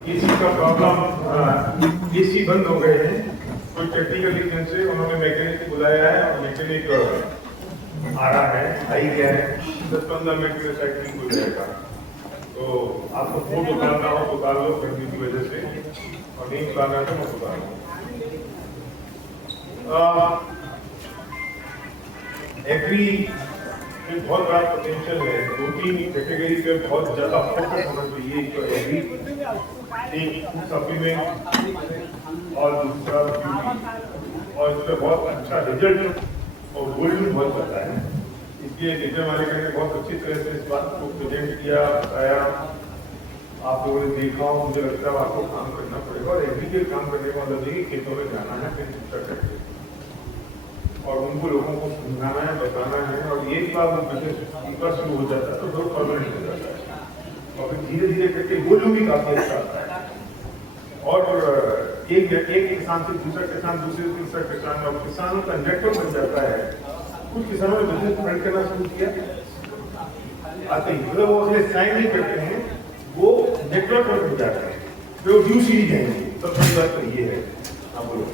AC का problem, AC बंद हो गए हैं, कोई टेक्निकल रीजन से उन्होंने मैकेनिक को बुलाया है और मैकेनिक आ रहा है, आई गया है, 10-15 मिनट में साइकिल खुल जाएगा। तो आपको फोन उतारना हो तो उतार लो गर्मी की वजह से, और नहीं उतारना है तो मत उतार लो। एग्री में बहुत बड़ा पोटेंशियल है, 2-3 कैटेगरी पे बहुत ज्यादा फोकस होना चाहिए। तो एग्री एक सप्लीमेंट और दूसरा ब्यूटी, और इसमें बहुत अच्छा रिजल्ट और वॉल्यूम बहुत ज्यादा है। इसलिए नितिन मालिक ने बहुत अच्छी तरह से इस बात को प्रेजेंट किया, बताया, आप लोगों ने देखा, मुझे लगता है आपको काम करना पड़ेगा। और एग्री के काम करने का मतलब नहीं खेतों में जाना है फिर शिक्षा करके, और उनको लोगों को समझाना है, बताना है, और एक बार वो बिजनेस शुरू हो जाता है तो बहुत परमानेंट हो जाता है, और फिर धीरे धीरे करके वॉल्यूम भी काफी अच्छा आता है। और एक किसान से दूसरा किसान, दूसरे से तीसरा किसान, और किसानों का नेटवर्क बन जाता है। कुछ किसानों ने बिजनेस स्टार्ट करना शुरू किया, आते ही मतलब वो अपने साइन नहीं करते हैं, वो नेटवर्क पर बन जाते हैं, तो वो ड्यू सीरीज है। सब बड़ी बात तो ये है। आप बोलो।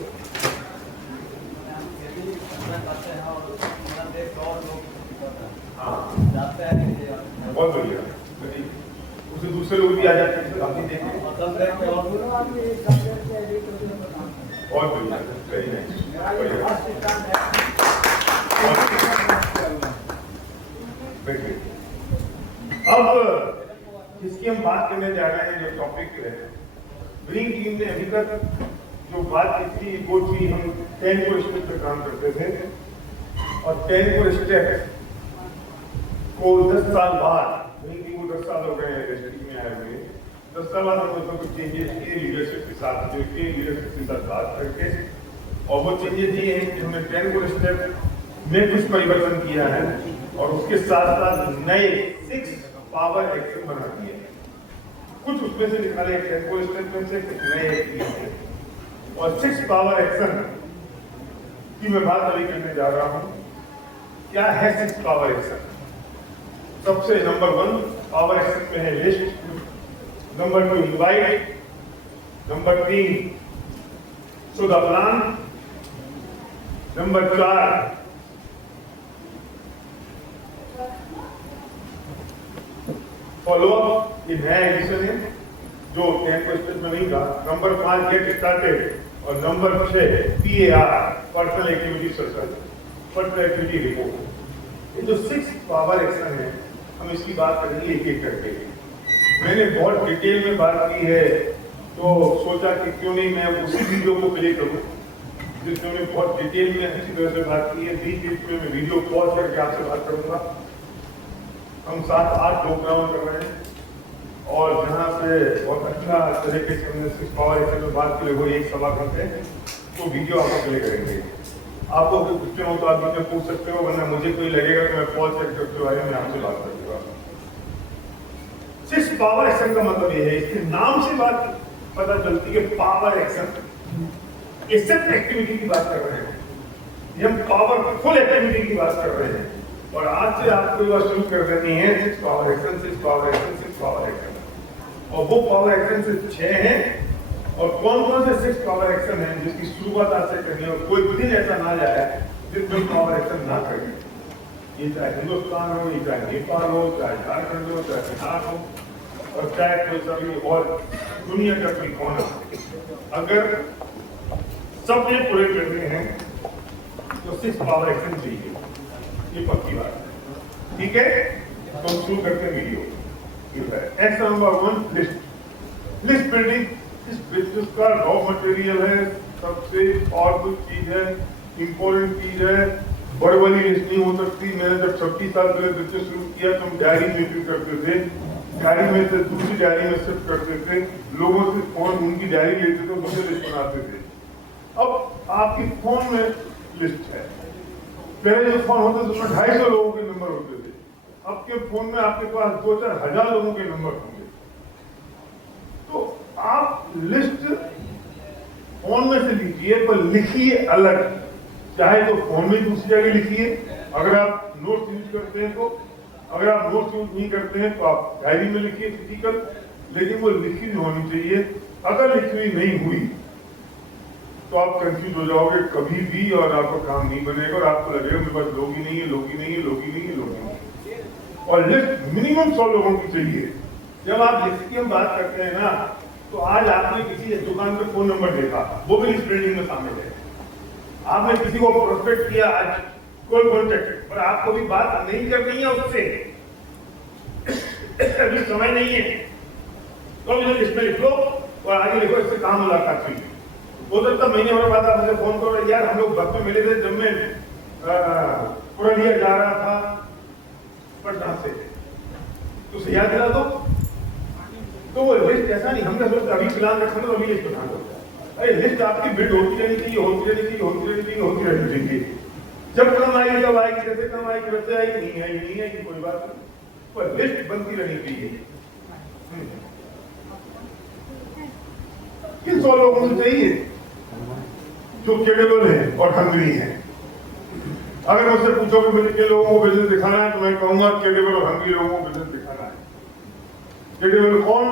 हाँ, बहुत बढ़िया, उसे दूसरे लोग भी आ जाते हैं, आप नहीं देखते। बहुत बढ़िया, वेरी नाइस। अब जिसकी हम बात करने जा रहे हैं, जो टॉपिक है, ग्रीन टीम ने अभी तक जो बात की थी वो थी, हम 10 को स्टेप पे काम करते थे, और 10 को स्टेप को 10 साल बाद, ग्रीन टीम को 10 साल हो गए हैं इंडस्ट्री में आए हुए, 10 साल बाद हम कुछ चेंजेस किए लीडरशिप के साथ, जो कि लीडरशिप के साथ बात करके, और वो चेंजेस ये हैं कि हमने 10 को स्टेप में कुछ परिवर्तन किया है, और उसके साथ साथ नए 6 पावर एक्शन बना दिए। कुछ उसमें से निकाले 10 को स्टेप में से, कुछ नए, और 6 पावर एक्शन की मैं बात अभी करने जा रहा हूं। क्या है 6 पावर एक्शन? सबसे नंबर 1 पावर एक्शन में है list, number 2 invite, number 3 show the plan, number 4 follow up, ये नया एडिशन है जो 10 को स्टेप में नहीं था। नंबर 5 गेट स्टार्टेड, और number 6 PAR, personal activity circle, personal activity report. ये जो 6 पावर एक्शन है, हम इसकी बात करेंगे एक एक करके। मैंने बहुत डिटेल में बात की है, तो सोचा कि क्यों नहीं मैं उसी वीडियो को प्ले करूं जिसमें मैंने बहुत डिटेल में अच्छी तरह से बात की है। बीच में मैं वीडियो पॉज करके आपसे बात करूंगा। हम 7-8 प्रोग्राम कर रहे हैं, और जहाँ से बहुत अच्छा तरीके से हमने 6 पावर एक्शन में बात की, वो 1-1.25 घंटे तो वीडियो आपको प्ले करेंगे। आपको कोई क्वेश्चन हो तो आप मुझे पूछ सकते हो, वरना मुझे कोई लगेगा तो मैं पॉज करके बारे में आपसे बात करूंगा। 6 पावर एक्शन का मतलब ये है, इसके नाम से बात पता चलती है पावर एक्शन, एक्सेप्ट एक्टिविटी की बात कर रहे हैं, ये हम पावरफुल एक्टिविटी की बात कर रहे हैं। और आज से आपको ये बात शुरू कर देनी है 6 power action, 6 power action, 6 power action. और वो पावर एक्शन से 6 हैं, और कौन कौन से 6 पावर एक्शन हैं जिसकी शुरुआत आज से करनी है, और कोई दिन ऐसा ना जाए जिसमें पावर एक्शन ना करें। ये चाहे हिंदुस्तान हो, ये चाहे नेपाल हो, चाहे झारखंड हो, चाहे बिहार हो, और चाहे कोई सभी और दुनिया का कोई कोना, अगर सब ये पूरे करने हैं तो 6 पावर एक्शन चाहिए, ये पक्की बात है। ठीक है, तो हम शुरू करते हैं video. Action number 1, list. List building इस बिजनेस का रॉ मटेरियल है, सबसे और कुछ चीज है, इंपॉर्टेंट चीज है। बड़ी वाली लिस्ट नहीं हो सकती। मैंने जब 26 साल पहले बिजनेस शुरू किया तो हम डायरी में फिल करते थे, डायरी में से दूसरी डायरी में शिफ्ट करते थे, लोगों से फोन उनकी डायरी लेते थे, मुझे लिस्ट बनाते थे। अब आपकी फोन में लिस्ट है। पहले जो फोन होते थे उसमें 250 लोगों के नंबर होते थे, अब के फोन में आपके पास 2-4 हजार लोगों के नंबर होंगे। तो आप लिस्ट फोन में से लीजिए, पर लिखिए अलग, चाहे तो फोन में दूसरी जगह लिखिए, अगर आप नोट्स यूज करते हैं तो। अगर आप नोट्स यूज नहीं करते हैं तो आप डायरी में लिखिए फिजिकल, लेकिन वो लिखी नहीं होनी चाहिए। अगर लिखी हुई नहीं हुई तो आप कंफ्यूज हो जाओगे कभी भी, और आपका काम नहीं बनेगा, और आपको लगेगा मेरे पास लोग ही नहीं है, लोग ही नहीं है, लोग ही नहीं है, लोग ही नहीं है। और लिस्ट मिनिमम 100 लोगों की चाहिए। जब आप लिस्ट की हम बात करते हैं ना, तो आज आपने किसी दुकान पे फोन नंबर देखा, वो भी लिस्ट बिल्डिंग में शामिल है। आपने किसी को प्रोस्पेक्ट किया, आज कोई कॉन्टेक्ट, पर आपको भी बात नहीं करनी है उससे, अभी समय नहीं है, तो मुझे लिस्ट में लिख लो और आगे लिखो इससे काम मुलाकात हुई। वो तो तब महीने भर बाद आप मुझे फोन करो, यार हम लोग बस में मिले थे जब मैं पुरनिया जा रहा था पटना से, तो उसे याद दिला दो। तो वो लिस्ट ऐसा नहीं, हमने सोचा अभी प्लान रखा तो अभी लिस्ट बना दो। अरे लिस्ट आपकी बिल्ड होती रहनी चाहिए, होती रहनी चाहिए, होती रहनी चाहिए, होती रहनी चाहिए। जब कम आएगी तब आएगी, जैसे कम आएगी वैसे आएगी, नहीं आएगी नहीं आएगी, कोई बात नहीं, पर लिस्ट बनती रहनी चाहिए। किन 100 लोगों को चाहिए जो कैपेबल है और हंग्री है। अगर मुझसे पूछोगे मुझे किन लोगों को बिजनेस दिखाना है, तो मैं कहूंगा कैपेबल और हंग्री लोगों को बिजनेस दिखाना है। कैपेबल कौन?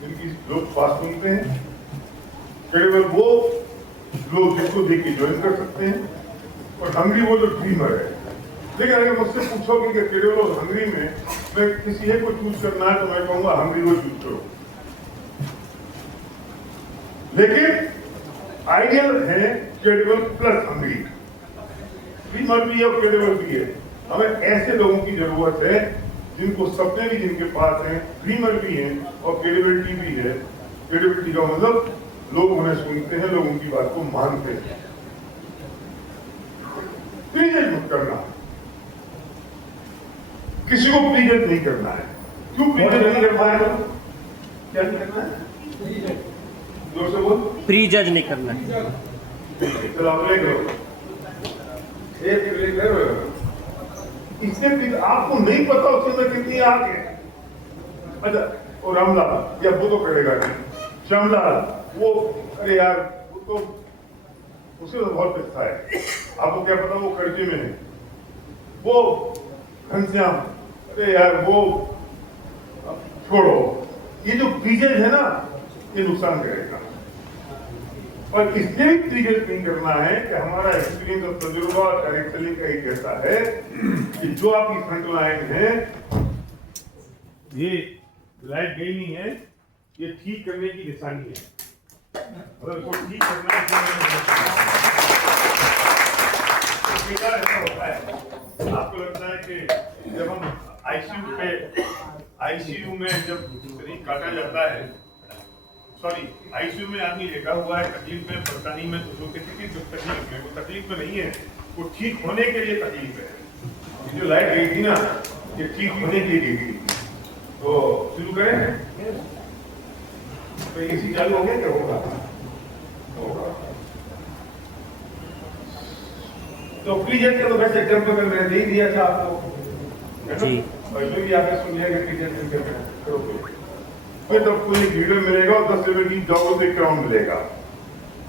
जिनकी लोग बात सुनते हैं। कैपेबल वो लोग जिसको देख के ज्वाइन कर सकते हैं, और हंग्री वो जो ड्रीमर है। लेकिन अगर मुझसे पूछोगे कि कैपेबल और हंग्री में मैं किसी एक को चूज करना है, तो मैं कहूंगा हंग्री को चूज करो। लेकिन आइडियल है कैपेबल प्लस हंग्री। ड्रीमर भी है और कैपेबल भी है। हमें ऐसे लोगों की जरूरत है जिनको सपने भी जिनके पास हैं, ड्रीमर भी हैं और क्रेडिबिलिटी भी है। क्रेडिबिलिटी का मतलब लोग उन्हें सुनते हैं, लोग उनकी बात को मानते हैं। प्लीजेज मत करना, किसी को प्लीजेज नहीं करना है। क्यों प्लीजेज नहीं करना है? क्या नहीं करना है? जोर से बोल। प्री जज नहीं करना है। चलो आप ले लो, इससे भी आपको नहीं पता उसके में कितनी आग है। अच्छा, और रामलाल या वो तो करेगा नहीं, श्यामलाल वो, अरे यार वो तो उसे तो बहुत पैसा है, आपको क्या पता वो कर्जे में है। वो घनश्याम, अरे यार वो छोड़ो। ये जो प्लीजेज है ना, ये नुकसान करेगा। और इसलिए भी प्लीजेज नहीं करना है कि हमारा एक्सपीरियंस और तजुर्बा और डायरेक्ट सेलिंग का ही कहता है कि जो आपकी फ्रंट लाइन है, ये लाइट गई नहीं है, ये ठीक करने की निशानी है। अगर इसको ठीक करना है ऐसा होता है। आपको लगता है कि जब हम आईसीयू में जब शरीर काटा जाता है, सॉरी आईसीयू में आदमी लेटा हुआ है तकलीफ में, परेशानी में, तो किसी तकलीफ में, वो तकलीफ में नहीं है, वो ठीक होने के लिए तकलीफ है। जो लाइट गई थी ना, ये ठीक होने के लिए गई थी। तो शुरू करें, तो एसी चालू हो गया क्या? होगा। तो प्लीजेज का तो वैसे एग्जाम्पल मैंने दे दिया था आपको जी, और जो भी आपने सुन लिया कि प्लीजेज करोगे, फिर तो कोई वीडियो मिलेगा और 10 लेवल की जॉब एक क्राउन मिलेगा।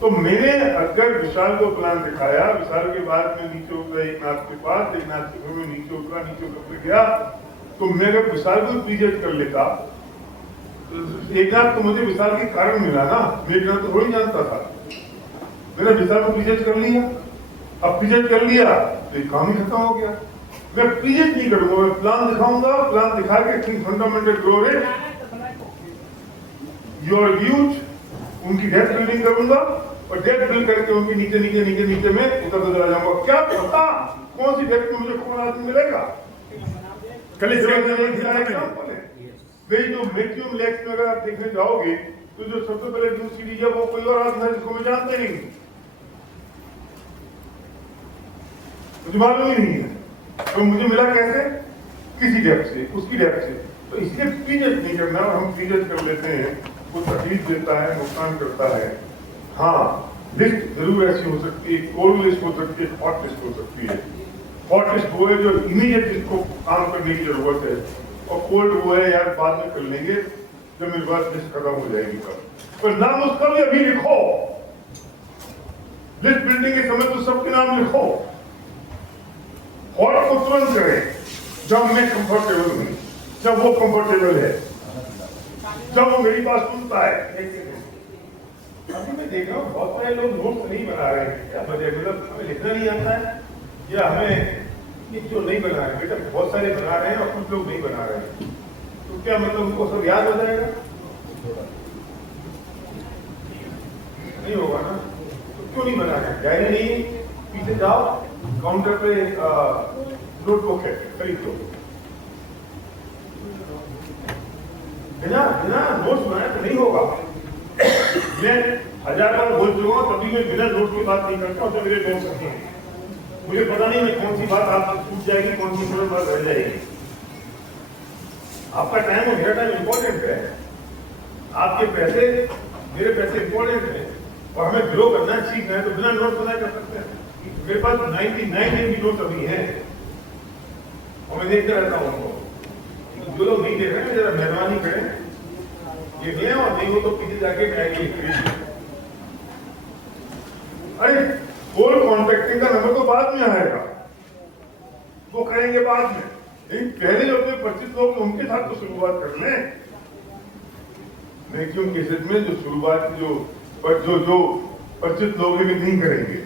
तो मैंने अगर विशाल को प्लान दिखाया, विशाल के बाद में नीचे उतरा एक नाथ के पास, एक नाथ के घर में नीचे उतरा, नीचे उतर गया, तो मैं अगर विशाल को प्लीजेज कर लेता, एक नाथ तो मुझे विशाल के कारण मिला ना, मैं एक नाथ तो थोड़ी जानता था। मैंने विशाल को प्लीजेज कर लिया, अब प्लीजेज कर लिया तो एक काम ही खत्म हो गया। मैं प्लीजेज नहीं करूंगा, मैं प्लान दिखाऊंगा, प्लान दिखा के fundamental grow rate, your views, उनकी डेप्थ बिल्डिंग करूंगा, और डेप्थ बिल्ड करके उनकी नीचे नीचे नीचे नीचे में उतरता चला जाऊंगा। क्या पता कौन सी डेप्थ में मुझे कौन आदमी मिलेगा। कल जो मैक्सिमम लेक्स में अगर आप देखने जाओगे, तो जो सबसे पहले न्यूज सीरीज है वो कोई और आदमी है जिसको मैं जानते नहीं, मुझे मालूम ही नहीं है, तो मुझे मिला कैसे? किसी डेप्थ से, उसकी डेप्थ से। तो इसलिए प्लीजेज नहीं करना, और हम प्लीजेज कर लेते हैं, वो तकलीफ देता है, नुकसान करता है। हाँ, लिस्ट जरूर ऐसी हो सकती है, कोल्ड लिस्ट हो सकती है, हॉट लिस्ट हो सकती है। हॉट लिस्ट वो है जो इमीडिएट जिसको काम करने की जरूरत है, और कोल्ड वो है यार बाद में कर लेंगे जब मेरे पास लिस्ट खत्म हो जाएगी तब। पर नाम उसका भी अभी लिखो, लिस्ट बिल्डिंग के समय तो सबके नाम लिखो। हॉट को तुरंत करें जब मैं कंफर्टेबल हूं, जब वो कंफर्टेबल है। जब वो मेरी बात सुनता है, अभी मैं देख रहा हूँ बहुत सारे लोग नोट्स नहीं बना रहे हैं। क्या वजह, मतलब हमें लिखना नहीं आता है या हमें ये जो नहीं बना रहे, बेटा बहुत सारे बना रहे हैं और कुछ लोग नहीं बना रहे हैं, तो क्या मतलब उनको सब याद हो जाएगा? नहीं होगा ना, तो क्यों नहीं बना रहे? डायरी नहीं, पीछे जाओ काउंटर पे नोटबुक है, खरीद लो। बिना बिना नोट्स बनाए तो नहीं होगा। मैं 1000 बार बोल चुका हूँ, तभी मैं बिना नोट की बात नहीं करता हूँ, तो मेरे नोट्स रखे हैं। मुझे पता नहीं मैं कौन सी बात आपसे छूट जाएगी, कौन सी बात रह जाएगी। आपका टाइम और मेरा टाइम इंपॉर्टेंट है, आपके पैसे मेरे पैसे इंपॉर्टेंट है, और हमें ग्रो करना है, सीखना है, तो बिना नोट बनाए कर सकते हैं। मेरे पास 99 एमबी नोट अभी हैं और मैं देखते रहता हूँ उनको। जो लोग नहीं देख रहे हैं जरा मेहरबानी करें, ये लें, और नहीं हो तो पीछे जाके डायरी खरीद। अरे कॉल कॉन्टेक्टिंग का नंबर तो बाद में आएगा, वो करेंगे बाद में, लेकिन पहले जो अपने परिचित लोग उनके साथ तो शुरुआत कर लें। मैक्सिमम केसेस में जो शुरुआत जो परिचित लोग भी नहीं करेंगे,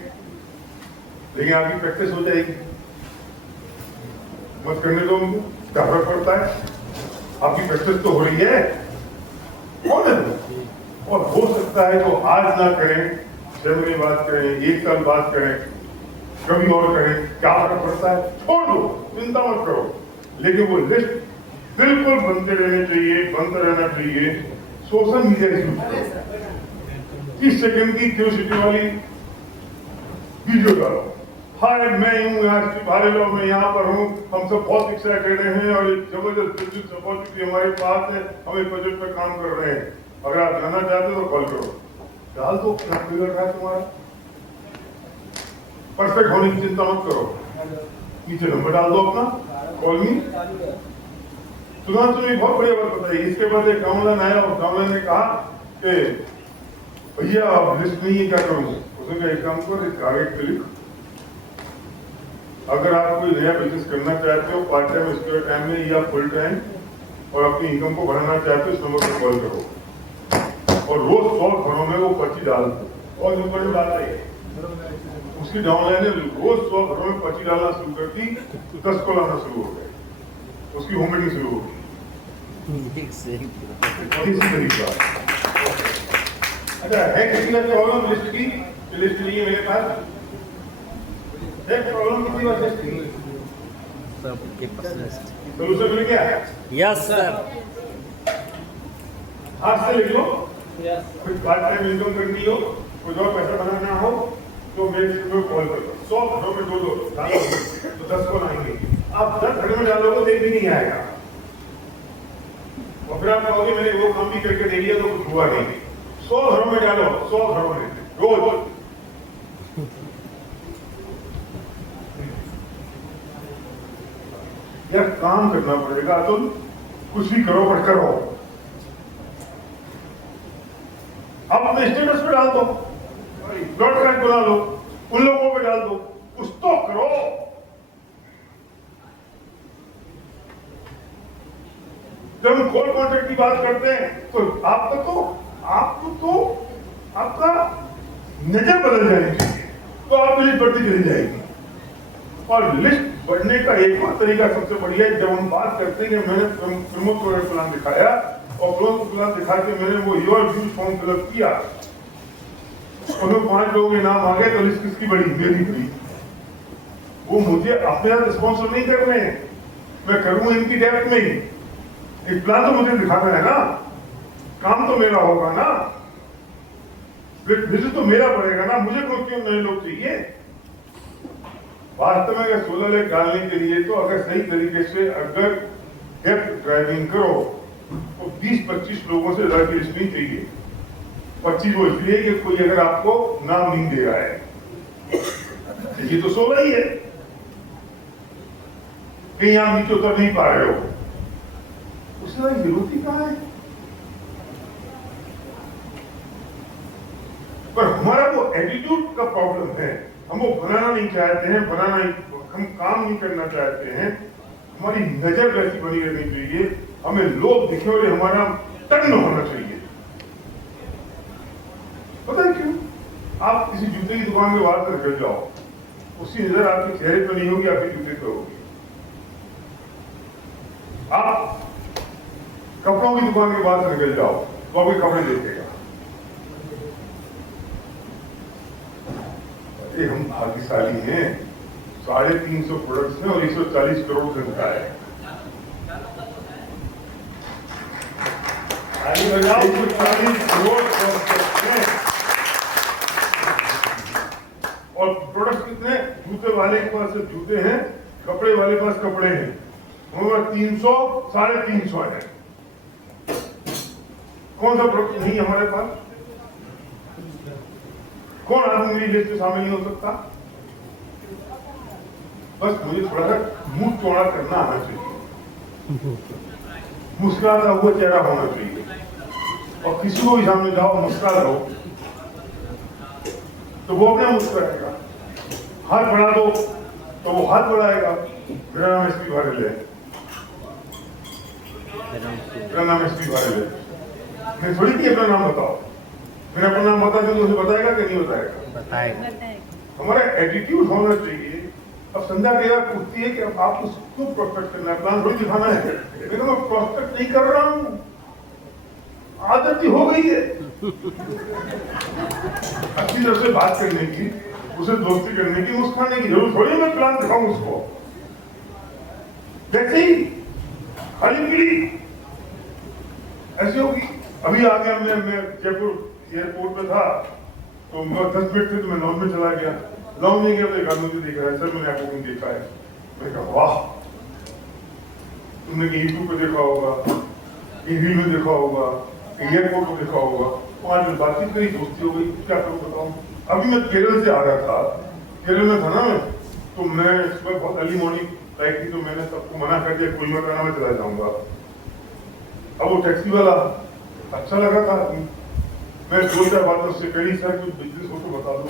लेकिन आपकी प्रैक्टिस हो जाएगी। मत करने दो उनको, क्या फर्क पड़ता है? आपकी प्रैक्टिस तो हो रही है, होने दो। और हो सकता है तो आज ना करें, 6 महीने बाद करें, 1 साल बाद करें, कभी और करें, क्या फर्क पड़ता है? छोड़ दो, चिंता मत करो। लेकिन वो लिस्ट बिल्कुल बनते रहने चाहिए, बनता रहना चाहिए। सोशल मीडिया यूज 30 सेकंड की क्यूरियोसिटी वाली वीडियो डालो। हाय मैं हूँ यहाँ भारे लो, मैं यहाँ पर हूँ, हम सब बहुत एक्साइटेड हैं और एक जबरदस्त बिजनेस अपॉर्चुनिटी हमारे पास है, हम एक प्रोजेक्ट पर काम कर रहे हैं, अगर आप जाना चाहते हो तो कॉल करो। डाल दो, क्या बिगड़ रहा है तुम्हारा? परफेक्ट होने की चिंता मत करो, नीचे नंबर डाल दो अपना, कॉल मी। तुम्हें बहुत बढ़िया बात बताई। इसके बाद एक डाउनलाइन आया और डाउनलाइन ने कहा कि भैया आप लिस्ट नहीं है, क्या करूँ? उसने कहा एक काम करो, एक कागज पे लिख, अगर आप कोई नया बिजनेस करना चाहते हो पार्ट टाइम, स्क्वायर टाइम में या फुल टाइम, और अपनी इनकम को बढ़ाना चाहते हो, इस नंबर पर कॉल करो और रोज 100 घरों में वो पर्ची डाल दो। और नंबर में डाल रही है उसकी डाउनलाइन ने रोज 100 घरों में पर्ची डालना शुरू कर दी, 10 कॉल आना शुरू हो गए, उसकी होम मीटिंग शुरू हो गई। अच्छा है किसी का प्रॉब्लम लिस्ट की? लिस्ट नहीं है मेरे पास, प्रॉब्लम कितनी बार लिस्ट की? सबके पास लिस्ट। सोल्यूशन मिल गया? Yes sir. हाथ से लिख लो। कोई पार्ट टाइम इनकम करनी हो, कुछ और पैसा बनाना हो तो मेरे को कॉल करो। 100 घरों में 2 डालो तो 10 कॉल आएंगे। आप 10 घरों में डालोगे तो एक भी नहीं आएगा, और फिर आप कहोगे मैंने वो काम भी करके दे दिया तो कुछ हुआ नहीं। 100 घरों में डालो, 100 घरों में रोज। यार काम करना पड़ेगा, तुम कुछ भी करो पर करो। आप अपने स्टेटस पे डाल दो, ब्रॉडकास्ट बना लो, उन लोगों पे डाल दो, कुछ तो करो। जब हम कॉल कॉन्ट्रैक्ट की बात करते हैं तो आपको तो आपका नजर बदल जानी चाहिए, तो आपकी लिस्ट बढ़ती चली जाएगी। और लिस्ट बढ़ने का एक और तरीका सबसे बढ़िया है, जब हम बात करते हैं कि मैंने प्रमोद को प्लान दिखाया और प्रमोद प्लान दिखा के मैंने वो योर व्यूज फॉर्म फिलअप किया, उनमें 5 लोगों के नाम आ गए, तो लिस्ट किसकी बढ़ी? मेरी बढ़ी। वो मुझे अपने साथ स्पॉन्सर नहीं कर रहे हैं, मैं करूंगा इनकी डेप्थ में ही। एक प्लान तो मुझे दिखाना है ना, काम तो मेरा होगा ना, विजिट तो मेरा पड़ेगा ना, मुझे क्यों नए लोग चाहिए? वास्तव में अगर 16 लाख डालने के लिए तो अगर सही तरीके से अगर डेप्थ ड्राइविंग करो तो 20-25 लोगों से ज्यादा की लिस्ट नहीं चाहिए। 25 वो इसलिए कि कोई अगर आपको नाम नहीं दे रहा है, ये तो 16 ही है, कहीं आप नीचे उतर नहीं पा रहे हो, उससे जरूरत ही कहां है? पर हमारा वो एटीट्यूड का प्रॉब्लम है, हम वो बनाना नहीं चाहते हैं, हम काम नहीं करना चाहते हैं। हमारी नजर वैसी बनी रहनी चाहिए, हमें लोग दिखे और हमारा टन होना चाहिए। पता है क्यों? आप किसी जूते की दुकान के बाहर से निकल जाओ, उसकी नजर आपके चेहरे पर नहीं होगी, आपके जूते पर होगी। आप कपड़ों की दुकान के बाहर से निकल जाओ तो आपके कपड़े देखेगा। अरे हम भाग्यशाली हैं, 350 प्रोडक्ट्स हैं और 140 करोड़ जनता है। आगे बजाओ, 140 करोड़ प्रोडक्ट्स हैं और प्रोडक्ट्स कितने? जूते वाले के पास जूते हैं, कपड़े वाले के पास कपड़े हैं। हमारे 300, 350 है। कौन सा प्रोडक्ट नहीं हमारे पास? कौन आदमी मेरी लिस्ट में शामिल नहीं हो सकता? बस मुझे थोड़ा सा मुंह चौड़ा करना आना चाहिए, मुस्कुराता हुआ चेहरा होना चाहिए, और किसी को भी सामने जाओ मुस्कुरा दो तो वो अपने मुस्कुराएगा। हाथ बढ़ा दो तो वो हाथ बढ़ाएगा। मेरा नाम एसपी भारल है, मेरा नाम एसपी भारल है। मैं थोड़ी कि अपना नाम बताओ, मैंने अपना नाम बता दूं तो उसे बताएगा कि नहीं बताएगा? बताएगा। हमारा एटीट्यूड होना चाहिए। अब संध्या के बाद पूछती है कि अब आपको क्यों प्रोस्पेक्ट करना है, प्लान थोड़ी दिखाना है। लेकिन मैं प्रोस्पेक्ट नहीं कर रहा हूँ, आदत ही हो गई है अच्छी तरह से बात करने की, उसे दोस्ती करने की, मुस्कुराने की। जरूर थोड़ी मैं प्लान दिखाऊं उसको। जैसे ही खाली पीली ऐसी होगी। अभी आ गया मैं जयपुर एयरपोर्ट पे था तो 10 मिनट थे तो मैं लॉन्च में चला गया। लॉन्च में गया तो एक आदमी मुझे देख रहा है, सर मैंने आपको देखा है। मैंने कहा वाह, तुमने यूट्यूब पे देखा होगा, रील में देखा होगा, एयरपोर्ट पे देखा होगा। 5 मिनट बातचीत करी, दोस्ती हो गई। क्या करूँ बताऊँ? अभी मैं केरल से आ रहा था, केरल में था ना मैं, तो मैं सुबह बहुत अर्ली मॉर्निंग फ्लाइट थी तो मैंने सबको मना कर दिया कोलकाता में चला जाऊंगा। अब वो टैक्सी वाला अच्छा लगा था, मैं 2-4 बातों से कही, सर कुछ बिजनेस हो तो बता दो।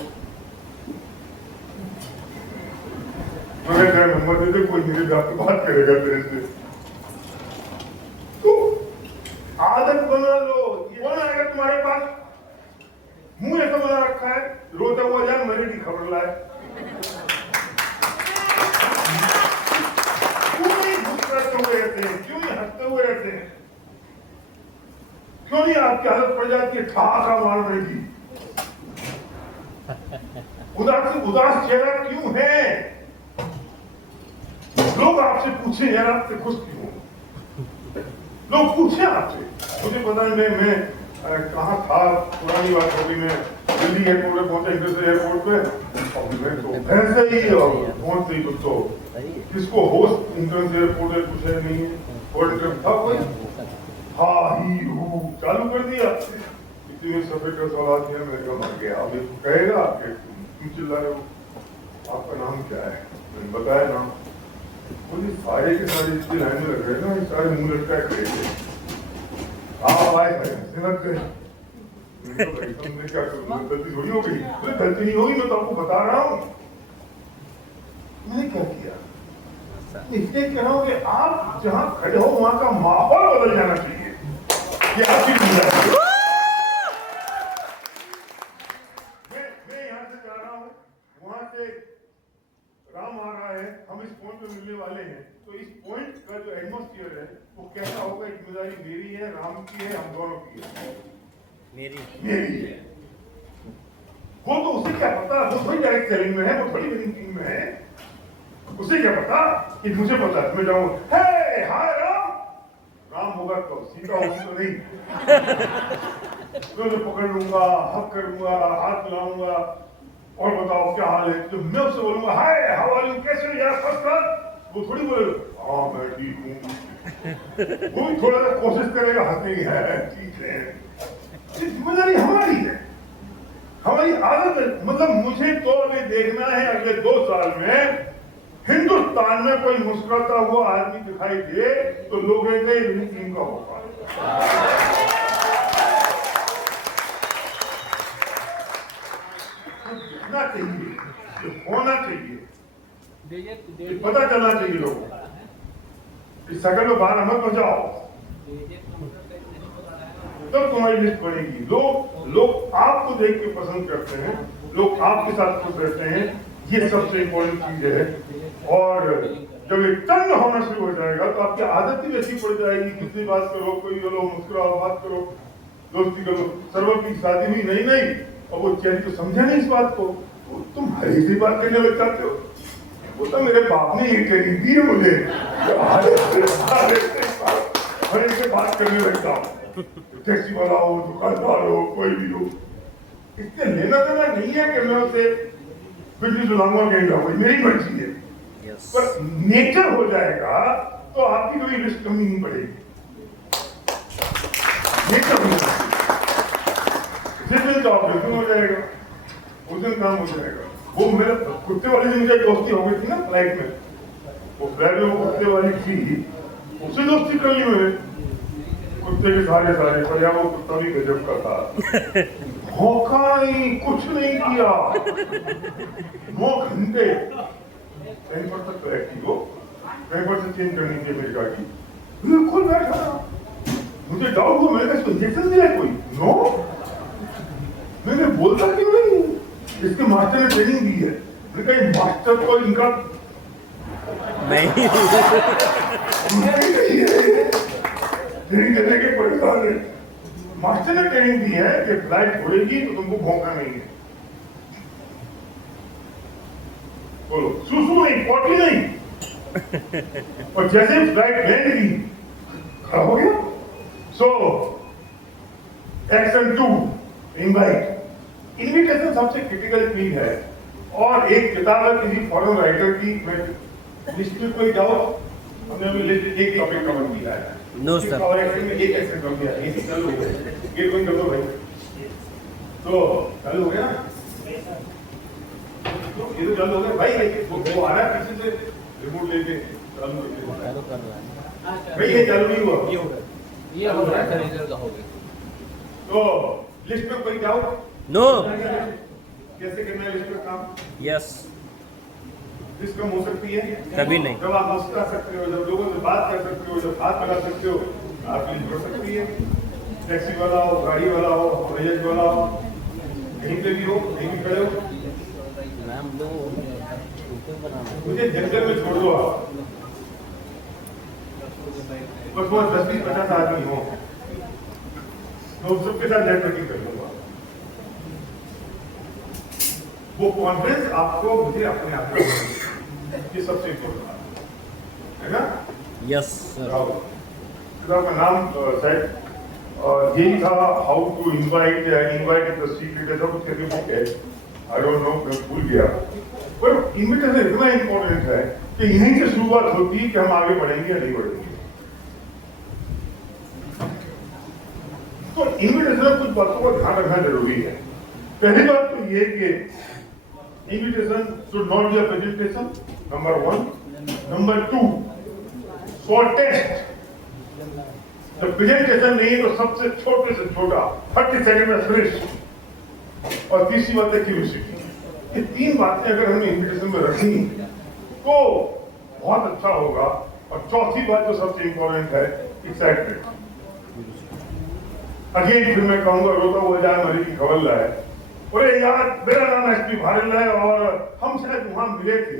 मैंने तेरा नंबर दे दे, कोई मेरे बात पे बात करेगा तेरे से। तो आदत बना लो। कौन आएगा तुम्हारे पास? मुंह ऐसा बना रखा है, रोता हुआ जाए मेरे की खबर लाए। क्यों नहीं मुस्कुराते हुए रहते हैं? क्यों नहीं हंसते हुए रहते हैं? क्यों नहीं आपकी आदत पड़ जाती है ठहाका मारने की? उदास चेहरा क्यों है? लोग आपसे पूछे यार आपसे खुश क्यों? लोग पूछे आपसे। मुझे पता है मैं कहाँ था, पुरानी बात होगी, मैं दिल्ली एयरपोर्ट पे पहुंचा, इंटरनेशनल एयरपोर्ट पे, और मैं तो ऐसे ही और पहुंच गई तो किसको होस्ट इंटरनेशनल एयरपोर्ट पे पूछा नहीं है, वर्ल्ड था कोई, हाँ ही हूँ चालू कर दिया। इतनी में सफेद का सवाल किया, मैंने कहा मर गया। अब ये कहेगा आपके क्यों चिल्ला रहे हो, आपका नाम क्या है? मैंने बताया नाम। मुझे सारे के सारे इसकी लाइन में लग रहे ना, सारे मुंह लटका खड़े थे। आप आए थे लग गए, तुमने क्या गलती थोड़ी हो गई? कोई गलती नहीं होगी, मैं तो आपको बता रहा हूँ मैंने क्या किया। इसलिए कह रहा हूँ कि आप जहाँ खड़े हो वहां का माहौल बदल जाना चाहिए। ये आपकी मैं यहाँ से जा रहा हूँ, वहां से राम आ रहा है, हम इस पॉइंट पे मिलने वाले हैं, तो इस पॉइंट का जो एटमॉस्फेयर है वो कैसा होगा? जिम्मेदारी मेरी है, राम की है, हम दोनों की है। मेरी है। वो तो उसे क्या पता, वो थोड़ी डायरेक्ट सेलिंग में है, वो थोड़ी मीटिंग में है। उसे क्या पता कि मुझे पता है मैं जाऊँ हे हाय राम होगा तो, सीता होगी तो नहीं। तो पकड़ लूंगा, हक करूंगा, हाथ मिलाऊंगा और बताओ क्या हाल है। तो मैं उससे बोलूंगा हाय हाउ आर यू, कैसे हो यार, फर्स्ट क्लास। वो थोड़ी बोले हाँ मैं ठीक हूँ, वो भी थोड़ा सा कोशिश करेगा हंसने की, है ठीक है। जिम्मेदारी हमारी है, हमारी आदत है। मतलब मुझे तो अभी देखना है अगले 2 साल में हिंदुस्तान में कोई मुस्कुराता हुआ आदमी दिखाई दे तो लोग टीम का होगा। दिखना चाहिए, होना चाहिए, पता चलना चाहिए लोगों को। इस शकल में बाहर मत बचाओ। तब तुम्हारी लिस्ट बनेगी। लोग आपको देख के पसंद करते हैं, लोग आपके साथ खुश रहते हैं, ये सबसे इम्पोर्टेंट चीज है। और जब ये तंग होना शुरू हो जाएगा तो आपकी आदत ही वैसी पड़ जाएगी, किसी बात करो, कोई बोलो, मुस्कुराओ, बात करो, दोस्ती करो। सर्वर की शादी हुई नहीं और वो चैन तो समझा नहीं इस बात को, तुम हरी सी बात करने लग जाते हो। वो तो मेरे बाप ने ये कही दी है मुझे, हर एक से बात करने लगता हूँ, टैक्सी वाला हो, दुकानदार हो, कोई भी हो। इसके लेना देना नहीं है कि मैं उसे बिजली चलाऊंगा कहीं जाऊंगा, मेरी मर्जी है। पर नेचर हो जाएगा तो आपकी कोई रिस्क कमी नहीं पड़ेगी। नेचर हो जाएगा, जिस दिन जॉब बिल्कुल हो जाएगा, उस दिन काम हो जाएगा। वो मेरे कुत्ते वाली से मुझे दोस्ती हो गई थी ना फ्लाइट में, वो फ्लाइट में वो कुत्ते वाली थी, उससे दोस्ती कर ली मैंने। कुत्ते के सारे पर यार वो कुत्ता भी गजब का था, भौंका नहीं, कुछ नहीं किया, 9 घंटे कहीं पर तक बैठी वो, कहीं पर से चेंज करनी थी मेरी गाड़ी, बिल्कुल बैठा। मुझे डाउट हुआ, मैंने कहा इंजेक्शन दिया कोई? नो, मैंने बोलता क्यों नहीं, इसके मास्टर ने ट्रेनिंग दी है। मैंने कहा मास्टर को इनका नहीं ट्रेनिंग देने के परेशान है। मास्टर ने ट्रेनिंग दी है कि फ्लाइट उड़ेगी तो तुमको भौंकना नहीं है। बोलो, सुसु नहीं, पॉटी नहीं। और जैसे फ्लाइट लैंड की, खड़ा हो गया। So action 2, invite. इन्विटेशन सबसे क्रिटिकल चीज है। और एक किताब है किसी फॉरेन राइटर की, मैं लिस्ट में कोई डाउट, हमने अभी लिस्ट एक टॉपिक कवर किया है। नो सर, और एक्शन में एक एक्शन कम किया है, ये चालू हो गया, ये कोई कर दो भाई। तो चालू हो गया ना, तो ये तो चालू हो गया भाई। वो आ रहा है पीछे से रिमोट लेके, चालू कर रहा है भाई, ये चालू नहीं हुआ, ये हो रहा है, इधर का हो गया। तो लिस्ट में कोई डाउट? नो। कैसे करना है लिस्ट में काम? यस, लिस्ट कम हो सकती है कभी नहीं। जब आप मुस्कुरा सकते हो, जब लोगों से बात कर सकते हो, जब हाथ मिला सकते हो, आपकी लिस्ट बढ़ सकती है। टैक्सी वाला हो, गाड़ी वाला हो, बजट वाला हो, कहीं पे भी हो, कहीं भी खड़े हो, मैम दो मुझे जंगल में छोड़ दो आप, बस वो 10-20-50 आदमी हो, तो सबके साथ नेटवर्किंग कर लूंगा। वो कॉन्फ्रेंस आपको मुझे अपने आप में, ये सबसे इम्पोर्टेंट है ना। Yes sir. किताब का नाम शायद यही था, how to invite the secret, ऐसा कुछ करके बुक है, आई डोंट नो, मैं भूल गया। पर इन्विटेशन इतना इम्पोर्टेंट है कि यहीं से शुरुआत होती है कि हम आगे बढ़ेंगे या नहीं बढ़ेंगे। तो इन्विटेशन में कुछ बातों का ध्यान रखना जरूरी है। पहली बात तो ये कि invitation should not be a presentation, number 1। Number 2, shortest. जब प्रेजेंटेशन नहीं है तो सबसे छोटे से छोटा, 30 सेकंड में फिनिश। और तीसरी बात है क्यूरियोसिटी। ये 3 बातें अगर हमने इन्विटेशन में रखी तो बहुत अच्छा होगा। और चौथी बात जो सबसे इंपॉर्टेंट है, एक्साइटमेंट। अगेन फिर मैं कहूंगा, रोता हुआ जाए मरी की खबर लाए, अरे यार मेरा नाम एसपी भारल है और हम शायद वहां मिले थे,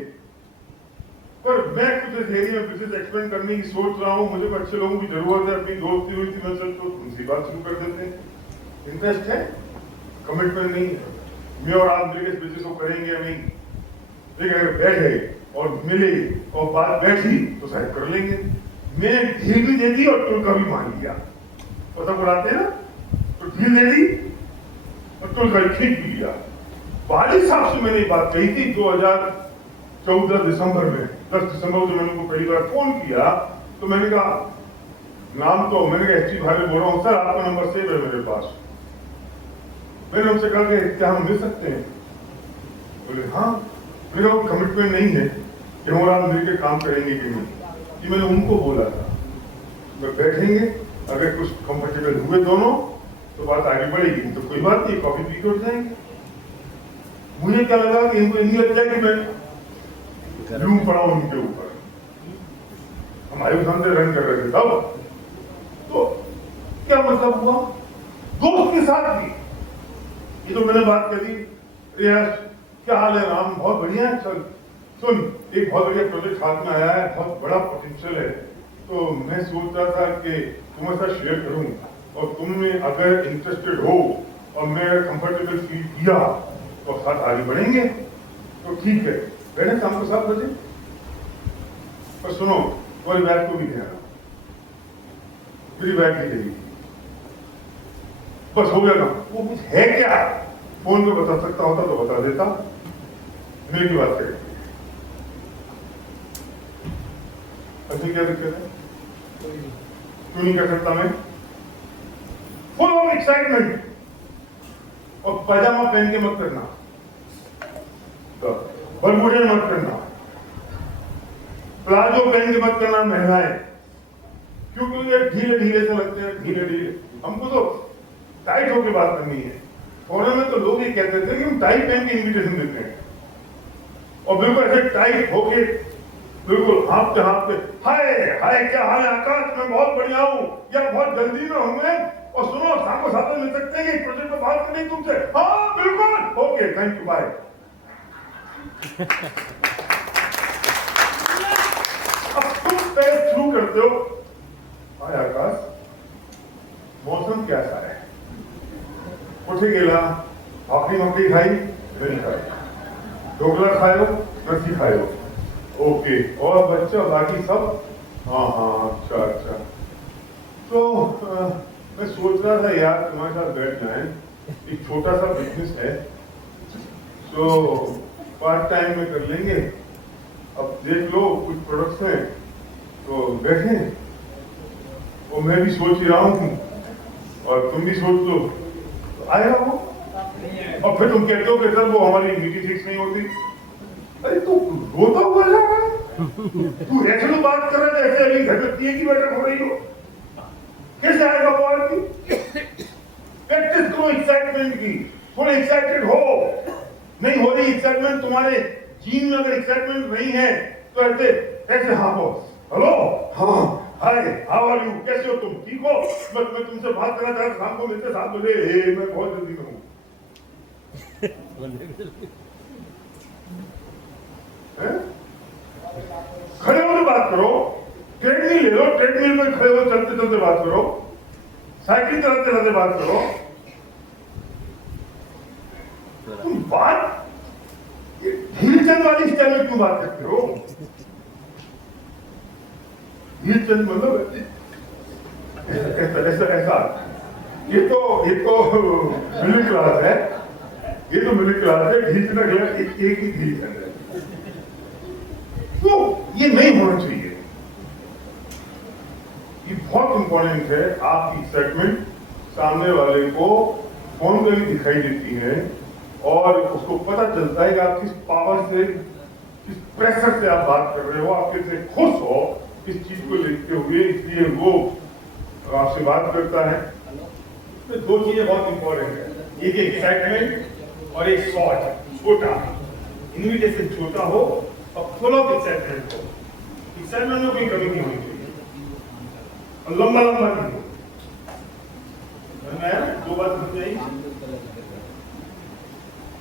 पर मैं कुछ इस एरिया में बिजनेस एक्सपेंड करने की सोच रहा हूँ, मुझे अच्छे लोगों की जरूरत है, अपनी दोस्ती हुई थी, मैं चल तो तुमसे बात शुरू कर देते हैं। इंटरेस्ट है, कमिटमेंट नहीं है, मैं और आप मिलकर इस बिजनेस को करेंगे या नहीं। लेकिन अगर बैठे और मिले और बात बैठी तो शायद कर लेंगे। मैंने ढील भी दे दी और टुलका भी मान लिया, पता बुलाते हैं ना, तो ढील दे दी और टुलका खींच भी लिया। वालिद साहब से मैंने बात कही थी 2014 दिसंबर में, 10 दिसंबर को मैंने उनको पहली बार फोन किया, तो मैंने कहा नाम तो मैंने कहा एसपी भाई बोल रहा हूँ सर, आपका नंबर सेव है मेरे पास। मैंने उनसे कहा कि क्या हम मिल सकते हैं? बोले हाँ। मेरा वो कमिटमेंट नहीं है कि हम आप मिलकर काम करेंगे कि नहीं, कि मैंने उनको बोला था मैं बैठेंगे, अगर कुछ कंफर्टेबल हुए दोनों तो बात आगे बढ़ेगी, तो कोई बात नहीं, कॉफी पी के उठ जाएंगे। मुझे क्या लगा कि इनको नहीं लग जाए कि मैं लूम पड़ा उनके ऊपर, हमारे सामने रन कर रहे थे तब। तो क्या मतलब हुआ, दोस्त के साथ भी। ये तो मैंने बात कर दी, रियाज क्या हाल है राम, बहुत बढ़िया है, चल सुन, एक बहुत बढ़िया प्रोजेक्ट हाथ में आया है, बहुत बड़ा पोटेंशियल है, तो मैं सोच रहा था कि तुम्हारे साथ शेयर करूं, और तुमने अगर इंटरेस्टेड हो और मैं कंफर्टेबल फील किया तो साथ आगे बढ़ेंगे। तो ठीक है, बैठे शाम को 7 बजे। पर सुनो, तुम्हारी बैग को भी ध्यान, मेरी बैग भी रहेगी, बस हो गया ना। वो कुछ है क्या फोन पे बता सकता होता तो बता देता, मेरी बात करें। अच्छी क्या दिक्कत है, क्यों नहीं कर सकता मैं? फुल ऑफ एक्साइटमेंट, और पैजामा पहन के मत करना, तो बरमूडे मत करना, प्लाजो पहन के मत करना महिलाएं, क्योंकि ये ढीले ढीले से लगते हैं, ढीले ढीले। हमको तो टाइट होके बात करनी है। फॉरेन में तो लोग ये कहते थे कि हम टाइट पहन के इन्विटेशन देते हैं, और बिल्कुल ऐसे टाइट होके, बिल्कुल हाँफते हाँफते, हाय हाय क्या हाल है आकाश, मैं बहुत बढ़िया हूँ, या बहुत जल्दी में हूँ मैं, और सुनो शाम को 7 बजे मिल सकते हैं कि प्रोजेक्ट में बात करनी तुमसे। हाँ बिल्कुल, ओके थैंक यू बाय। अब तुम पैर थ्रू करते हो, हाय आकाश मौसम कैसा है, उठे गेला, भाकरी मकड़ी खाई नहीं खाई, ढोकला खायो नसी खायो, ओके, और बच्चा बाकी सब, हाँ हाँ अच्छा अच्छा। तो मैं सोच रहा था यार तुम्हारे साथ बैठ जाए, एक छोटा सा बिजनेस है, तो पार्ट टाइम में कर लेंगे। अब देख लो कुछ प्रोडक्ट्स हैं तो बैठे, और मैं भी सोच ही रहा हूँ और तुम भी सोच लो, तो आएगा वो। और फिर तुम कहते हो कि सर वो हमारी मीटिंग फिक्स नहीं होती। अरे तू रोता हुआ जा रहा है, तू ऐसे तो बात कर रहा है जैसे अभी घर में पीए की बैठक हो रही हो, कैसे आएगा वो आदमी? प्रैक्टिस करो एक्साइटमेंट की, थोड़ा एक्साइटेड हो। नहीं हो रही एक्साइटमेंट तुम्हारे जीन में, अगर एक्साइटमेंट नहीं है तो ऐसे ऐसे, हाँ बॉस, हेलो, हाँ हाय हाउ आर यू, कैसे हो तुम, ठीक हो, मैं तुमसे बात करना चाह रहा, शाम को मिलते 7 बजे, मैं बहुत जल्दी में हूँ। खड़े हो तो बात करो, ट्रेडमिल ले लो, ट्रेडमिल में खड़े हो चलते चलते बात करो, साइकिल चलाते चलाते बात करो। तुम बात हीलचंद वाली स्टाइल में क्यों बात करते हो? हीलचंद मतलब ऐसा ऐसा ऐसा, ये तो मिडिल क्लास है, ये तो मिडिल क्लास है, हीलचंद एक ही हीलचंद है, तो ये नहीं होना चाहिए। ये बहुत इंपॉर्टेंट है, आपकी एक्साइटमेंट सामने वाले को फोन पे भी दिखाई देती है, और उसको पता चलता है कि आप किस पावर से, किस प्रेशर से आप बात कर रहे हो, आप कितने खुश हो इस चीज को लेते हुए, इसलिए वो आपसे बात करता है। तो 2 चीजें बहुत इंपॉर्टेंट है, एक एक्साइटमेंट और एक शॉर्ट, छोटा इन्विटेशन, छोटा हो और फुल ऑफ एक्साइटमेंट हो। एक्साइटमेंट में कोई कमी नहीं होनी चाहिए, और लंबा लंबा नहीं हो। मैं 2 बात समझाई,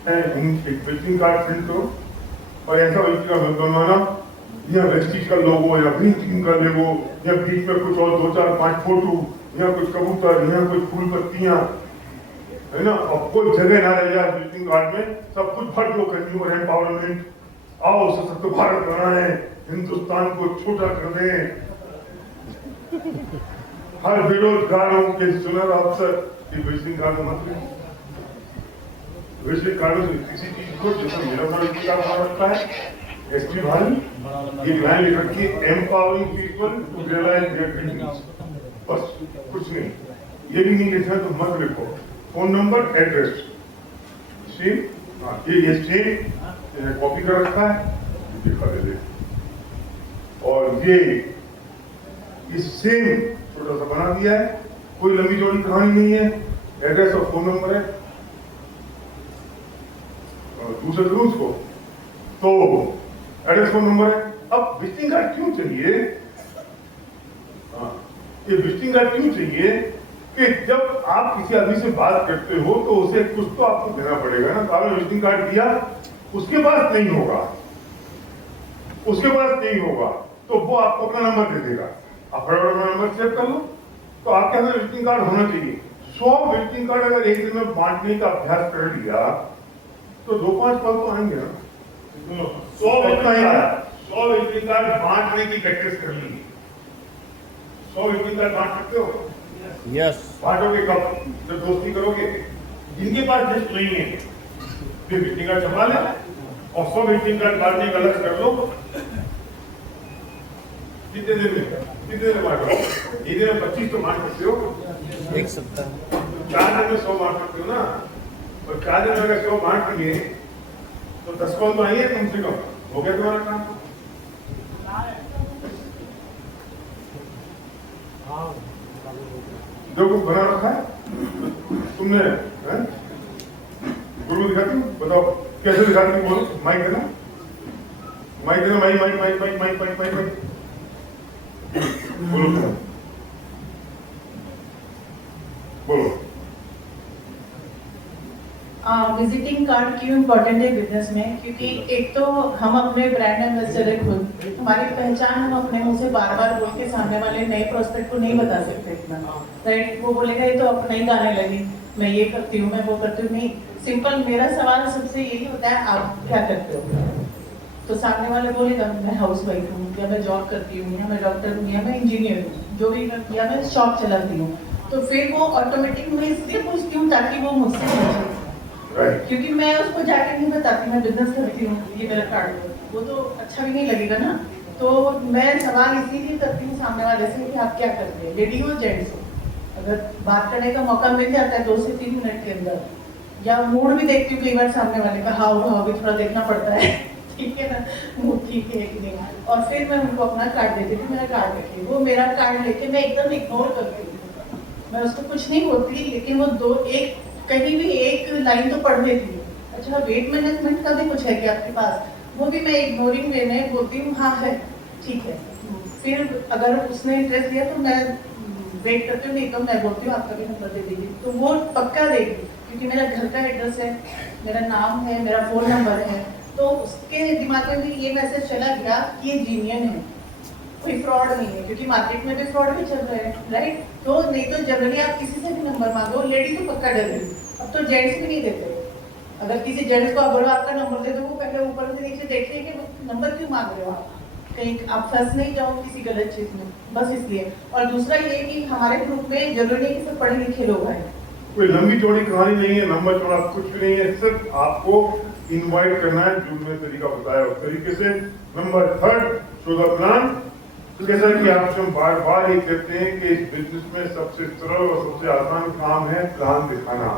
एक विजिटिंग कार्ड प्रिंट करो, और ऐसा विजिटिंग कार्ड बनवाना, या वेस्टिज का लोगो, या प्रिंटिंग का लोगो, या बीच में कुछ और 2, 4, 5 फोटो, या कुछ कबूतर, या कुछ फूल पत्तियां, है ना, और कोई जगह ना रह जाए विजिटिंग कार्ड में, सब कुछ भर दो, कंज्यूमर एम्पावरमेंट, आओ सशक्त भारत बनाएं, हिंदुस्तान को छोटा कर दें, हर बेरोजगारों के सुनर अवसर, ये विजिटिंग कार्ड मत लें। विजिटिंग कार्ड से किसी चीज को, जैसे मेरा विजिटिंग कार्ड बना रखा है एसपी भाई, एक लाइन लिख रखी है, empowering people to realise their dreams, बस कुछ नहीं। ये भी नहीं लिखा तो मत लिखो, फोन नंबर, एड्रेस, सेम, ये सेम कॉपी कर रखा है, दिखा दे, और ये सेम छोटा सा बना दिया है, कोई लंबी चौड़ी कहानी नहीं है, एड्रेस और फोन नंबर है। दूसरे रूल्स को तो एड्रेस फोन नंबर है। अब विजिटिंग कार्ड क्यों चाहिए? ये विजिटिंग कार्ड क्यों चाहिए कि जब आप किसी आदमी से बात करते हो तो उसे कुछ तो आपको देना पड़ेगा ना। तो आपने विजिटिंग कार्ड दिया, उसके पास नहीं होगा, उसके पास नहीं होगा तो वो आपको अपना नंबर दे देगा, आप फटाफट अपना नंबर सेव कर लो। तो आपके अंदर विजिटिंग कार्ड होना चाहिए। 100 विजिटिंग कार्ड अगर एक दिन में बांटने का अभ्यास कर लिया तो 2-5 कॉल तो आएंगे ना। 100 विजिटिंग कार्ड बांटने की प्रैक्टिस कर ली। 100 विजिटिंग कार्ड बांट सकते हो? यस। बांटोगे कब? जब दोस्ती करोगे। जिनके पास लिस्ट नहीं है फिर विजिटिंग कार्ड छपा ले और 100 विजिटिंग कार्ड बांटने का अलग कर लो। कितने दिन में बांटो? एक दिन में 25 तो बांट सकते हो, एक सप्ताह 4 दिन में 100 बांट सकते हो ना। और 4 दिन में अगर 100 बांट लिए तो 10 कॉल तो आइए कम से कम, हो गया तुम्हारा काम। जो कुछ बना रखा है तुमने, गुरु दिखाती हूँ, बताओ कैसे दिखाती हूँ? बोलो, माइक देना, माइक देना, mic mic mic mic mic mic mic mic बोलो बोलो। विजिटिंग कार्ड क्यों इम्पोर्टेंट है बिजनेस में? क्योंकि एक तो हम अपने ब्रांड एम्बेसडर है खुद, हमारी पहचान हम अपने मुंह से बार बार बोल के सामने वाले नए प्रोस्पेक्ट को नहीं बता सकते इतना, राइट? वो बोलेगा ये तो अपना ही गाने लगी, मैं ये करती हूँ, मैं वो करती हूँ। नहीं, सिंपल मेरा सवाल सबसे यही होता है, आप क्या करते हो? तो सामने वाले बोलेगा मैं हाउस वाइफ हूँ, या मैं जॉब करती हूँ, या मैं डॉक्टर हूँ, या मैं इंजीनियर हूँ, जो भी, या मैं शॉप चलाती हूँ। तो फिर वो ऑटोमेटिक मैं इसलिए पूछती हूँ ताकि वो मुझसे पूछे, क्योंकि मैं उसको जाके नहीं बताती मैं बिजनेस करती हूँ, ये मेरा कार्ड है, वो तो अच्छा भी नहीं लगेगा ना। तो मैं सवाल इसीलिए करती हूँ सामने वाले से कि आप क्या करते हैं, लेडी हो जेंट्स हो। अगर बात करने का मौका मिल जाता है 2 से 3 मिनट के अंदर, या मूड भी देखती हूँ कई बार सामने वाले का, हाँ भी थोड़ा देखना पड़ता है, ठीक है ना, मूड ठीक है कि नहीं, और फिर मैं उनको अपना कार्ड देती हूँ, मेरा कार्ड रखिए। वो मेरा कार्ड लेके मैं एकदम इग्नोर करती हूँ, मैं उसको कुछ नहीं बोलती, लेकिन वो कहीं भी एक लाइन तो पढ़ लेती है। अच्छा, वेट मैनेजमेंट का भी कुछ है क्या आपके पास? वो भी मैं इग्नोरिंग वे में बोलती हूँ हाँ है, ठीक है। फिर अगर उसने इंटरेस्ट लिया तो मैं वेट करती हूँ, नहीं तो मैं बोलती हूँ आपका भी नंबर दे दीजिए। तो वो पक्का देगी, क्योंकि मेरा घर का एड्रेस है, मेरा नाम है, मेरा फ़ोन नंबर है, तो उसके दिमाग में भी ये मैसेज चला गया कि ये जीनियन है, कोई फ्रॉड नहीं है, क्योंकि मार्केट में भी फ्रॉड भी चल रहे हैं, राइट? तो नहीं तो जनरली आप किसी से भी नंबर मांगो, लेडी तो पक्का डरेगी, अब तो जेंट्स भी नहीं देते। अगर किसी जेंट्स को आप बोलो आपका नंबर दे दो, वो पहले ऊपर से नीचे देखते हैं कि नंबर क्यों मांग रहे हो आप, कहीं आप फंस नहीं जाओ किसी गलत चीज में, बस इसलिए। और दूसरा ये कि हमारे ग्रुप में जरूरी नहीं कि सब पढ़े लिखे लोग आए, कोई लंबी चौड़ी कहानी नहीं है, लंबा चौड़ा कुछ भी नहीं है, सिर्फ आपको इनवाइट करना है जो मैं तरीका बताया उस तरीके से। Number 3, show the plan. जैसा कि आपसे हम बार बार ये कहते हैं कि इस बिजनेस में सबसे सरल और सबसे आसान काम है प्लान दिखाना।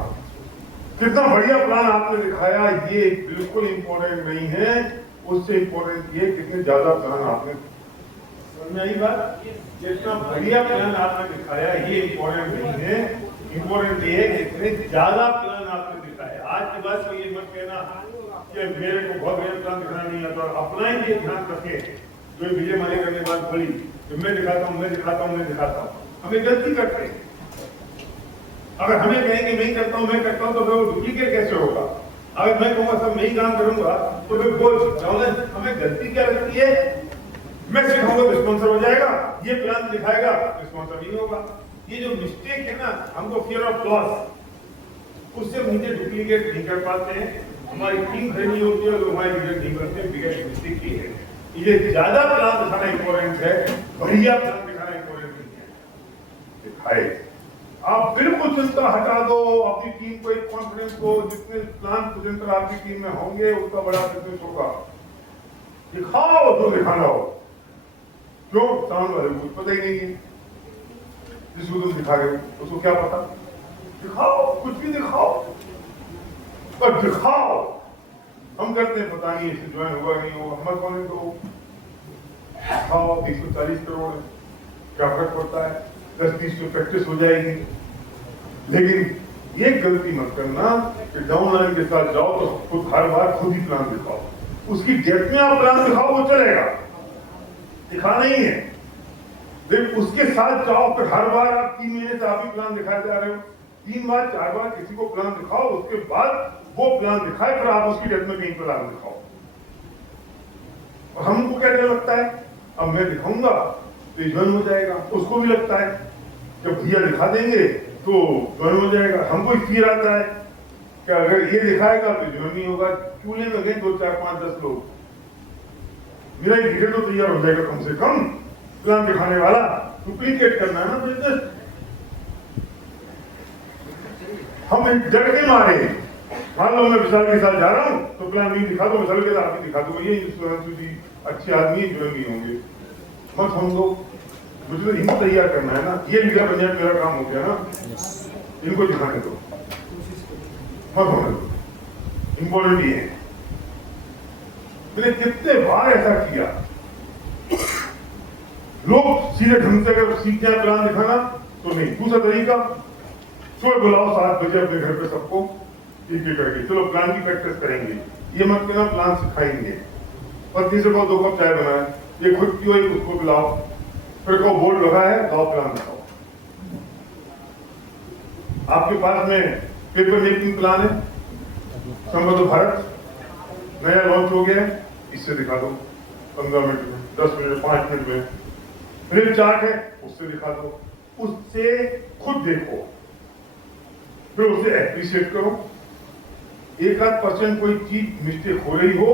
कितना बढ़िया प्लान आपने दिखाया, ये बिल्कुल इम्पोर्टेंट नहीं है, उससे इम्पोर्टेंट ये कितने ज्यादा प्लान आपने, समझ में आई बात? जितना बढ़िया प्लान आपने दिखाया ये इम्पोर्टेंट नहीं है, इम्पोर्टेंट ये है कितने ज्यादा प्लान आपने दिखाया। आज के बाद कोई ये मत कहना कि मेरे को बहुत बढ़िया प्लान दिखाना नहीं आता, अपना ही ये ध्यान रखें जो विजय माले करने के बाद बोली मैं दिखाता हूँ, मैं दिखाता हूँ, मैं दिखाता हूँ, हमें गलती करते हैं। अगर हमें कहेंगे मैं करता हूँ, मैं करता हूँ, तो फिर वो डुप्लीकेट कैसे होगा? अगर मैं कहूँगा सब मैं ही काम करूंगा तो फिर बोल हमें गलती क्या लगती है? मैं सिखाऊंगा तो स्पॉन्सर हो जाएगा, ये प्लान दिखाएगा तो स्पॉन्सर नहीं होगा। ये जो मिस्टेक है ना, हमको फियर ऑफ लॉस, उससे मुझे डुप्लीकेट नहीं कर पाते हैं, हमारी टीम खड़ी नहीं होती है तो हमारे लीडर नहीं करते, बिगेस्ट मिस्टेक ये है। ये ज्यादा प्लान दिखाना इंपॉर्टेंट है, बढ़िया प्लान दिखाना इंपॉर्टेंट नहीं है। दिखाए आप बिल्कुल चिंता हटा दो, अपनी टीम को एक कॉन्फिडेंस दो, जितने प्लान प्रेजेंटर आपकी टीम में होंगे उसका बड़ा बिजनेस होगा। दिखाओ जो दिखाना हो, जो सामने वाले को पता ही नहीं है, जिसको तुम दिखा रहे हो उसको क्या पता? दिखाओ, कुछ भी दिखाओ, पर दिखाओ। हम करते हैं पता नहीं इससे ज्वाइन होगा नहीं होगा, हमारे कौन तो दिखाओ 140 करोड़ क्या फर्क पड़ता है, 10-20 तो प्रैक्टिस हो जाएगी। लेकिन ये गलती मत करना कि डाउनलाइन के साथ जाओ तो खुद हर बार खुद ही प्लान दिखाओ। उसकी डेट में आप प्लान दिखाओ वो चलेगा, दिखा नहीं है। देख उसके साथ जाओ, फिर हर बार आप 3 महीने से आप ही प्लान दिखाए जा रहे हो। 3 बार 4 बार किसी को प्लान दिखाओ, उसके बाद वो प्लान दिखाए, फिर आप उसकी डेथ में कहीं प्लान दिखाओ। और हमको क्या डर लगता है, अब मैं दिखाऊंगा तो ज्वाइन हो जाएगा, उसको भी लगता है जब भैया दिखा देंगे तो ज्वाइन हो जाएगा। हमको फिर आता है कि अगर ये दिखाएगा तो ज्वाइन नहीं होगा। चूल्हे में गए 2 4 5 10 लोग, मेरा एक वीडियो तो तैयार हो जाएगा कम से कम। प्लान दिखाने वाला डुप्लीकेट करना है ना बिजनेस। हम डर के मारे, मान लो मैं विशाल के साथ जा रहा हूँ तो प्लान नहीं दिखा दो, विशाल के साथ दिखा दो, ये जी अच्छे आदमी जो भी होंगे मत हम लोग। मुझे तो इनको तैयार करना है ना, ये मीडिया पंजाब मेरा काम हो गया ना, इनको दिखाने दो, मत होने दो, इम्पोर्टेंट ही है। मैंने कितने बार ऐसा किया, लोग सीधे ढंग से अगर सीख जाए प्लान दिखाना तो नहीं। दूसरा तरीका, सुबह बुलाओ 7 बजे अपने घर पे सबको, एक एक करके चलो प्लान की प्रैक्टिस करेंगे। ये मत कहना प्लान सिखाएंगे, पत्नी से कहो 2 कप चाय बनाए, ये खुद पियो, एक उसको पिलाओ, फिर कहो बोर्ड लगा है लाओ प्लान दिखाओ। आपके पास में पेपर मेकिंग प्लान है, समृद्ध भारत नया लॉन्च हो गया है, इससे दिखा दो 15 मिनट में, 10 मिनट में, 5 मिनट में। फ्लिप चार्ट है, उससे दिखा दो, उससे खुद देखो, फिर उसे एप्रिशिएट करो। 1-8% कोई चीज मिस्टेक हो रही हो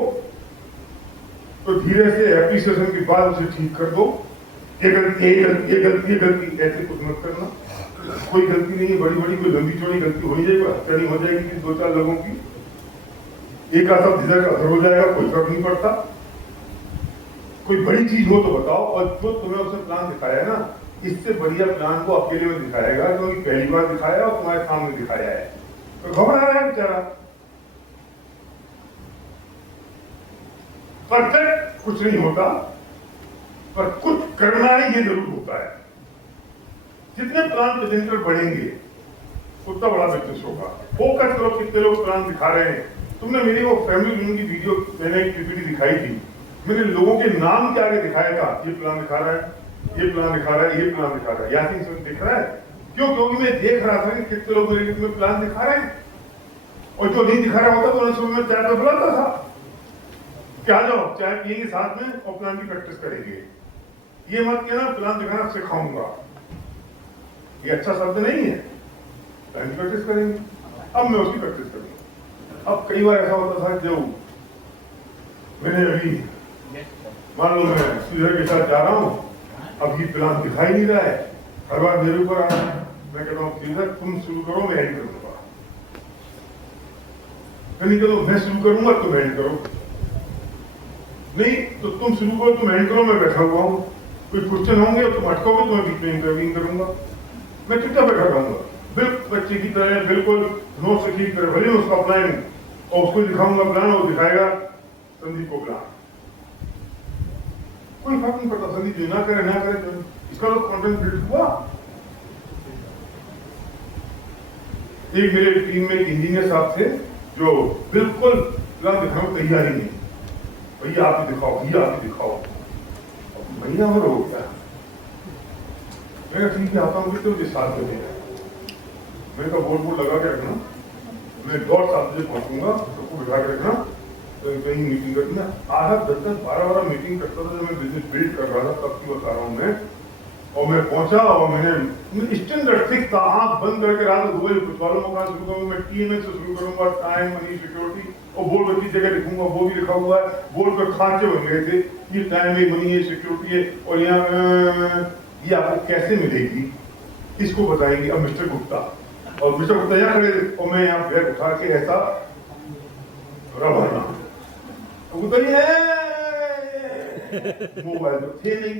तो धीरे से एप्रिसिएशन के बाद उसे ठीक कर दो। ये गलती, ऐसे कुछ मत करना। कोई गलती नहीं है, बड़ी बड़ी कोई लंबी चौड़ी गलती हो नहीं जाएगी, हत्या नहीं हो जाएगी कि 2-4 लोगों की, एक आध धीरे का असर हो जाएगा, कोई फर्क नहीं पड़ता। कोई बड़ी चीज हो तो बताओ, और जो तुम्हें उसे प्लान दिखाया है ना, इससे बढ़िया प्लान को अकेले में दिखाएगा, क्योंकि पहली बार दिखाया और तुम्हारे सामने दिखाया है तो घबरा रहा है बेचारा। परफेक्ट कुछ नहीं होता, पर कुछ करना है ये जरूर होता है। जितने प्लान प्रेजेंटर बढ़ेंगे उतना बड़ा बिजनेस होगा। फोकस करो कितने लोग प्लान दिखा रहे हैं। तुमने मेरी वो फैमिली यूनियन की वीडियो, मैंने एक पीपीटी दिखाई थी, मैंने लोगों के नाम के आगे दिखाया था, ये प्लान दिखा रहा है, ये प्लान दिखा रहा है, ये प्लान दिखा रहा है, यासिन सिंह दिख रहा है। क्यों? क्योंकि मैं देख रहा था कि कितने लोग मेरे में प्लान दिखा रहे हैं, और जो नहीं दिखा रहा होता तो उन्हें सुबह में चाय पे बुलाता था कि आ जाओ चाय पिएंगे साथ में और प्लान की प्रैक्टिस करेंगे। ये मत कहना प्लान दिखाना सिखाऊंगा, ये अच्छा शब्द नहीं है। प्लान की प्रैक्टिस करेंगे, अब मैं उसकी प्रैक्टिस करूंगा। अब कई बार ऐसा होता था, जो मैंने अभी मान लो मैं सुधर के साथ जा रहा हूँ, अभी प्लान दिखाई नहीं रहा है, हर बार मेरे ऊपर आ रहा है, मैं कहता हूँ सुधर तुम शुरू करो, मैं एंड करूंगा। नहीं करो मैं शुरू करूंगा तुम एंड करो, नहीं तो तुम शुरू करो तुम एंड करो, मैं बैठा हुआ हूँ, कोई क्वेश्चन होंगे तुम अटकोगे तो मैं बीच में इंटरव्यूइंग करूंगा, मैं चुपचाप बैठा रहूंगा, बिल्कुल बच्चे की तरह, बिल्कुल नोट से ठीक तरह, भले उसका प्लान और उसको दिखाऊंगा प्लान, वो दिखाएगा संदीप को प्लान, कोई फर्क नहीं पड़ता। संदीप जो ना करे तो इसका तो कंटेंट बिल्ड हुआ। एक मेरे टीम में एक इंजीनियर साहब थे जो बिल्कुल प्लान दिखाने को तैयार ही नहीं, भैया आप ही दिखाओ, भैया आप ही दिखाओ। महीना भर हो गया, मैं ठीक है आता हूँ, कितने बजे 7 बजे, मैंने कहा बोर्ड लगा के रखना, मैं 7:30 बजे पहुंचूंगा, सबको बिठा के रखना, तो कहीं मीटिंग करनी ना। 8-10-12 मीटिंग करता था जब मैं बिजनेस बिल्ड कर रहा था, तब की बता रहा हूँ मैं। और मैं पहुंचा और मैंने स्टैंडर्ड फिक्स था, आंख बंद करके रात 2 बजे कुछ वालों का शुरू करूंगा, मैं टीएमएस से शुरू करूंगा, टाइम मनी सिक्योरिटी, और बोर्ड पर जगह लिखूंगा, वो भी लिखा हुआ है, बोर्ड पर खांचे बन गए थे, ये टाइम है, मनी है, सिक्योरिटी है, और यहाँ ये आपको कैसे मिलेगी इसको बताएंगे। अब मिस्टर गुप्ता, और मिस्टर गुप्ता यहाँ खड़े थे, और मैं यहाँ बैग उठा के ऐसा रवाना, उतरिए मोबाइल तो थे नहीं,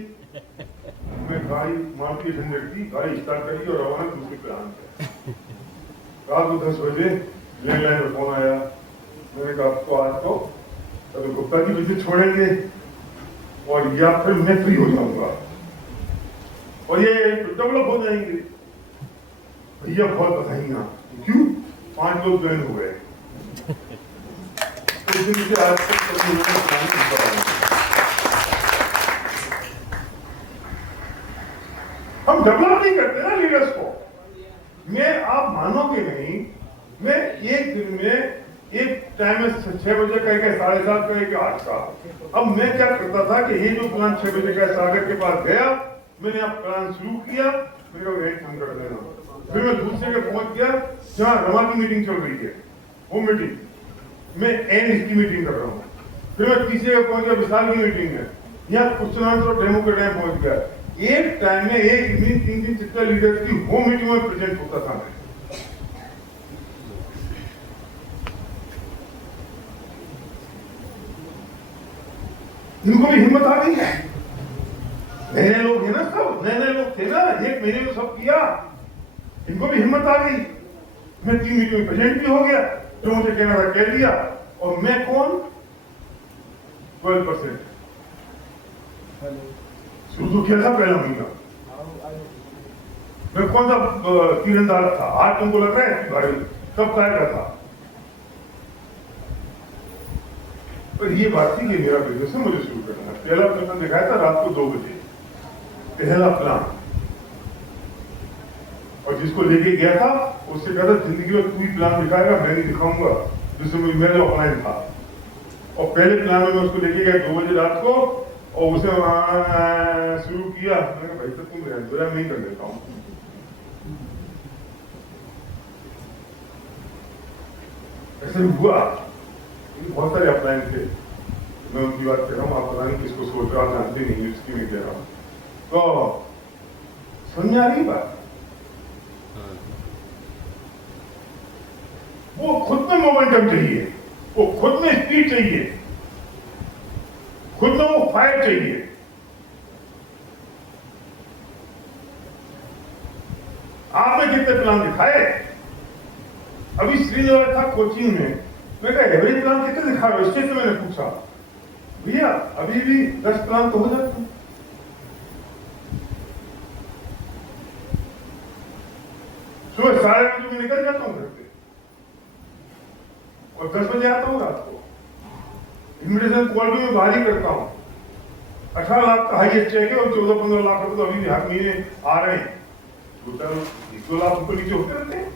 मैं गाड़ी मारुति 800 की गाड़ी स्टार्ट करी और रवाना दूसरे प्लान किया। रात को 10 बजे लैंडलाइन पर फोन आया, मैंने कहा आपको आज तो गुप्ता जी बिजनेस छोड़ेंगे और या फिर मैं फ्री हो जाऊंगा और ये डेवलप हो जाएंगे। भैया बहुत बधाइयाँ, क्यों 5 लोग ज्वाइन हो गए। आज तक नहीं करते ना लीडर्स को। मैं, आप मानोगे नहीं, मैं एक दिन में एक टाइम में 6 बजे का, 7:30 का, 8 का। अब मैं क्या करता था कि ये जो प्लान 6 बजे का सागर के पास गया, मैंने अब प्लान शुरू किया, मेरे को वेट कम कर देना। फिर मैं दूसरे के पहुंच गया जहाँ रमा की मीटिंग चल रही है, वो मीटिंग, मैं एंड की मीटिंग कर रहा हूँ। फिर मैं तीसरे के पहुंच गया विशाल की मीटिंग में, यहाँ क्वेश्चन और डेमो का टाइम पहुंच गया। एक टाइम में एक इवनिंग 3 जितना लीडर्स की वो मीटिंग में प्रेजेंट होता था मैं। इनको भी हिम्मत आ गई है, नए लोग हैं ना, सब नए लोग थे ना, 1 महीने में सब किया, इनको भी हिम्मत आ गई। मैं 3 मीटिंग में प्रेजेंट भी हो गया, तो मुझे कहना था कह दिया। और मैं कौन, 12% शुरू किया था पहला महीना। मैं कौन सा तीरंदाज था, आज तुमको लग रहा है कि भाई सब तय का था। पर ये बात थी कि मेरा बिजनेस है, मुझे शुरू करना है। पहला प्लान दिखाया था रात को 2 बजे, पहला प्लान। और जिसको लेके गया था उससे कहा था जिंदगी में तू ही प्लान दिखाएगा, मैं नहीं दिखाऊंगा, जिसमें मेरा ऑफलाइन था। और पहले प्लान में मैं उसको लेके गया 2 बजे रात को, और उसे शुरू किया। मैंने कहा भाई तो तुम मैं नहीं कर देता हूँ। ऐसे हुआ, बहुत सारे अपलाइन थे, मैं उनकी बात कर रहा हूँ, आप पता नहीं किसको सोच रहा, जानते नहीं, इसकी नहीं कह रहा हूँ। तो समझ आ रही बात, वो खुद में मोमेंटम चाहिए, वो खुद में स्पीड चाहिए, खुद में वो फायर चाहिए। आपने कितने प्लान दिखाए? अभी श्रीनगर था कोचिंग में, मैं कहा एवरेज प्लान कितने दिखा रहे हो? स्टेज पे मैंने पूछा, भैया अभी भी 10 प्लान तो हो जाते हैं। सुबह 7:30 बजे निकल जाता हूँ घर से और 10 बजे आता हूँ रात को। इन्विटेशन कॉल भी मैं बाहर ही करता हूँ। 18 लाख का हाईएस्ट चेक है और 14-15 लाख रुपए तो अभी भी हर महीने आ रहे हैं। 2 लाख रुपए नीचे होते रहते हैं।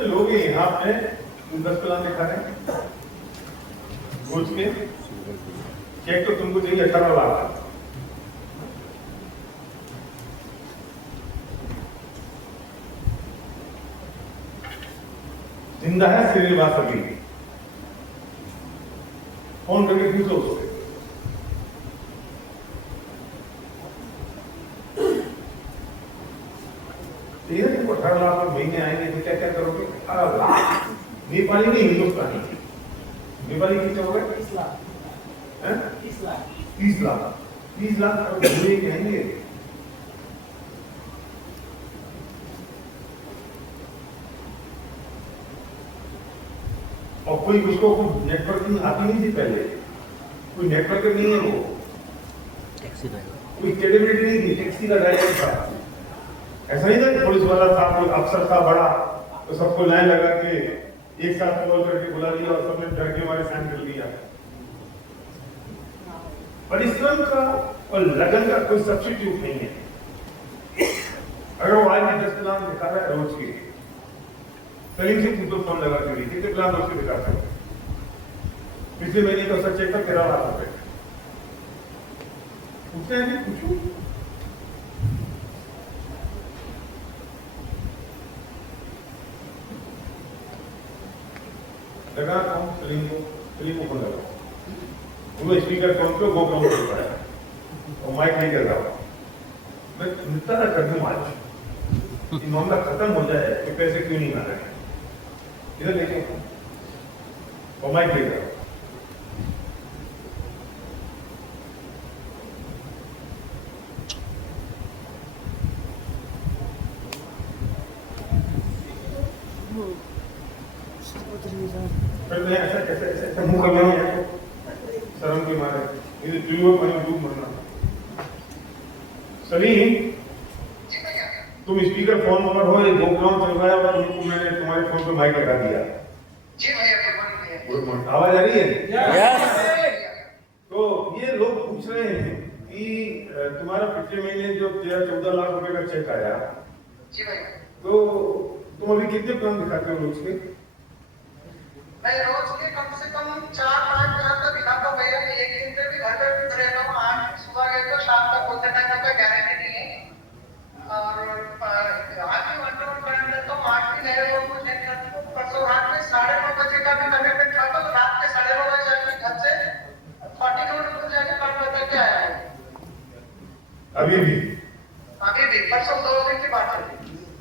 लोग यहाँ पे 10 प्लान दिखा रहे हैं रोज के, चेक तो तुमको चाहिए 18 लाख। जिंदा है श्रीनिवास अभी, फोन करके पूछो उससे। तेरे को 18 लाख महीने आएंगे तो क्या क्या करोगे? 18 लाख नेपाली नहीं, हिंदुस्तानी। नेपाली कितने हो गए? 30 लाख। 30 लाख 30 लाख कहेंगे। और कोई उसको नेटवर्किंग आती नहीं थी पहले, कोई नेटवर्कर नहीं है, वो टैक्सी ड्राइवर, कोई क्रेडिबिलिटी नहीं थी, टैक्सी का ड्राइवर था। ऐसा नहीं था कि पुलिस वाला था, कोई अफसर था बड़ा, तो सबको लाइन लगा के एक साथ कॉल करके बुला लिया और सबने डर के हमारे साइन कर लिया। परिश्रम का और लगन का कोई सब्स्टिट्यूट नहीं है। अगर वो आज भी 10 प्लान दिखा रहा है रोज के, सलीम से तुमको फोन लगा के कितने प्लान रोज के दिखा सकते? पिछले महीने का सच चेक था 13 लाख रुपए। पूछते हैं कि पूछू, लगा कौन? सलीम को फोन लगा, उन्होंने स्पीकर काउंट पे वो काउंट कर रहा है और माइक नहीं कर रहा। मैं निपटारा कर दूं आज, ये मामला खत्म हो जाए कि पैसे क्यों नहीं आ रहे हैं। इधर देखिए, और माइक ले रहा। ऐसा मुंह कर रहा है शर्म के मारे, इधर दुनिया में डूब मरना। सलीम, तुम स्पीकर फोन पर हो, ये 2 प्लान चल रहा है और तुमको मैंने तुम्हारे फोन पे माइक लगा दिया। जी भैया, आवाज आ रही है? यस। तो ये पूछ रहे हैं कि तुम्हारा पिछले महीने जो 13-14 लाख रुपए का चेक आया, जी भाई, तो तुम अभी कितने प्लान दिखाते हो रोज के? मैं रोज के कम से कम 4-5 प्लान तो दिखाता हूँ भैया। एक दिन पे भी घर पे भी रहता हूँ, 8 सुबह गए तो शाम तक होते टाइम का गारंटी नहीं है। और रात में 1 प्लान लेता हूँ, 8 भी नए लोगों को देख लेता हूँ। परसों रात में 9:30 बजे का भी कमिटमेंट था, तो रात में 9:30 बजे जाके घर से 40 किलोमीटर जाके काम बता के आया हूँ। अभी भी परसों 2 दिन की बात है।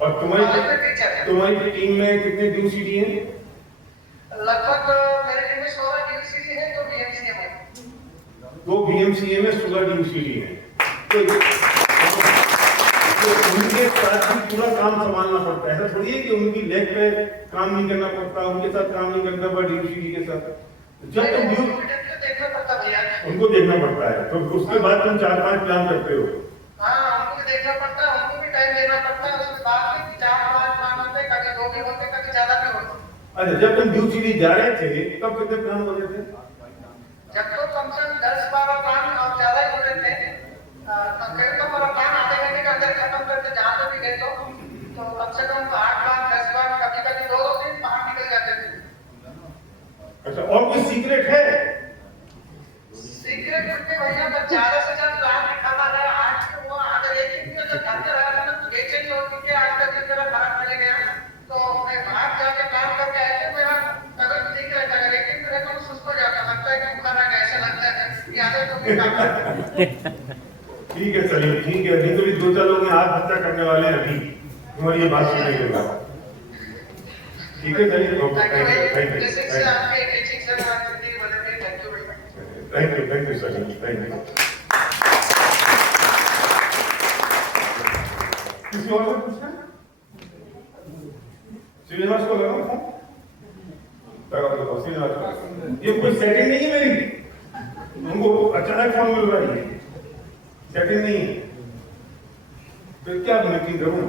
और तुम्हारी टीम में कितने ड्यू सीडी हैं? लगभग मेरे टीम में 16 ड्यू सीडी है, 2 बीएमसीएम है। 2 बीएमसीए में 16 ड्यू सीडी है। तो उनके साथ भी पूरा काम संभालना पड़ता है। ऐसा थोड़ी है कि उनकी लेग पे काम नहीं करना पड़ता, उनके साथ काम नहीं करना पड़ता ड्यू सीडी के साथ। जब तुम ड्यू देखना पड़ता भैया, उनको देखना पड़ता है, तो उसके बाद तुम 4-5 प्लान करते हो। हाँ, उनको भी देखना पड़ता है, उनको भी टाइम देना पड़ता है। उसके बाद में 4-5 प्लान होते हैं, कभी 2 भी होते हैं, कभी ज्यादा भी होते हैं। अच्छा, जब तुम ड्यू सीडी जा रहे थे तब कितने प्लान हो रहे थे? जब तो कम से कम 10-12 प्लान और ज्यादा ही हो रहे थे। कभी तो मेरा प्लान आधे घंटे के अंदर खत्म करके जहाँ पे भी गए तो कम से कम 8 प्लान 10 प्लान, कभी 2 दिन बाहर निकल जाते थे। अच्छा, और कोई सीक्रेट है? सीक्रेट कुछ नहीं भैया, बस ज्यादा से ज्यादा प्लान दिखाना है। आज के वो अगर एक दिन में घर पे रहा ना तो बेचैन लोग के आज तक मेरा खराब चले गया, तो मैं बाहर जाके काम करके आया तो मेरा तबियत ठीक रहता है। लेकिन मेरे को सुस्त हो जाता, लगता है कि बुखार आ गया, ऐसा लगता है कि आदत तो भी ठीक है, चलिए ठीक है। अभी तो भी 2-4 लोग हाथ हत्या करने वाले हैं अभी तुम्हारी ये बात सुनने के बाद। ठीक है, चलिए, thank you sir, thank you. किसी और को पूछना? श्रीनिवास को लगाओ फोन, श्रीनिवास को। ये कोई सेटिंग नहीं है मेरी, उनको अचानक फोन मिल रहा है, सेटिंग नहीं है। फिर क्या मीटिंग करूं?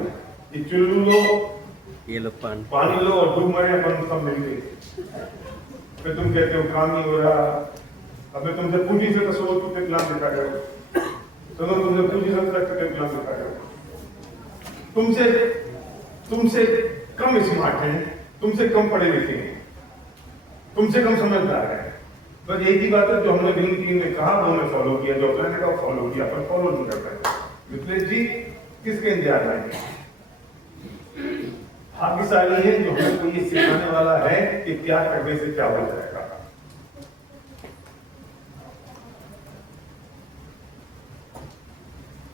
ये चुल्लू लो, ये लो पानी लो और डूब मरे अपन सब मिल गए। फिर तुम कहते हो काम नहीं हो रहा। अब मैं तुमसे पूंजी से तो 100 कितने प्लान दिखा रहे हो, तो तुमसे पूंजी से कितने प्लान दिखा रहे हो। तुमसे कम स्मार्ट हैं, तुमसे कम पढ़े लिखे हैं, तुमसे कम समझदार है। बस एक ही बात है, जो हमने ग्रीन टीम ने कहा वो हमने फॉलो किया, जो अपने का फॉलो किया, पर फॉलो नहीं कर पाए। मिथिलेश जी किसके इंतजार रहेंगे? भाग्यशाली है जो हमें कोई ये सिखाने वाला है कि क्या करने से क्या हो जाएगा।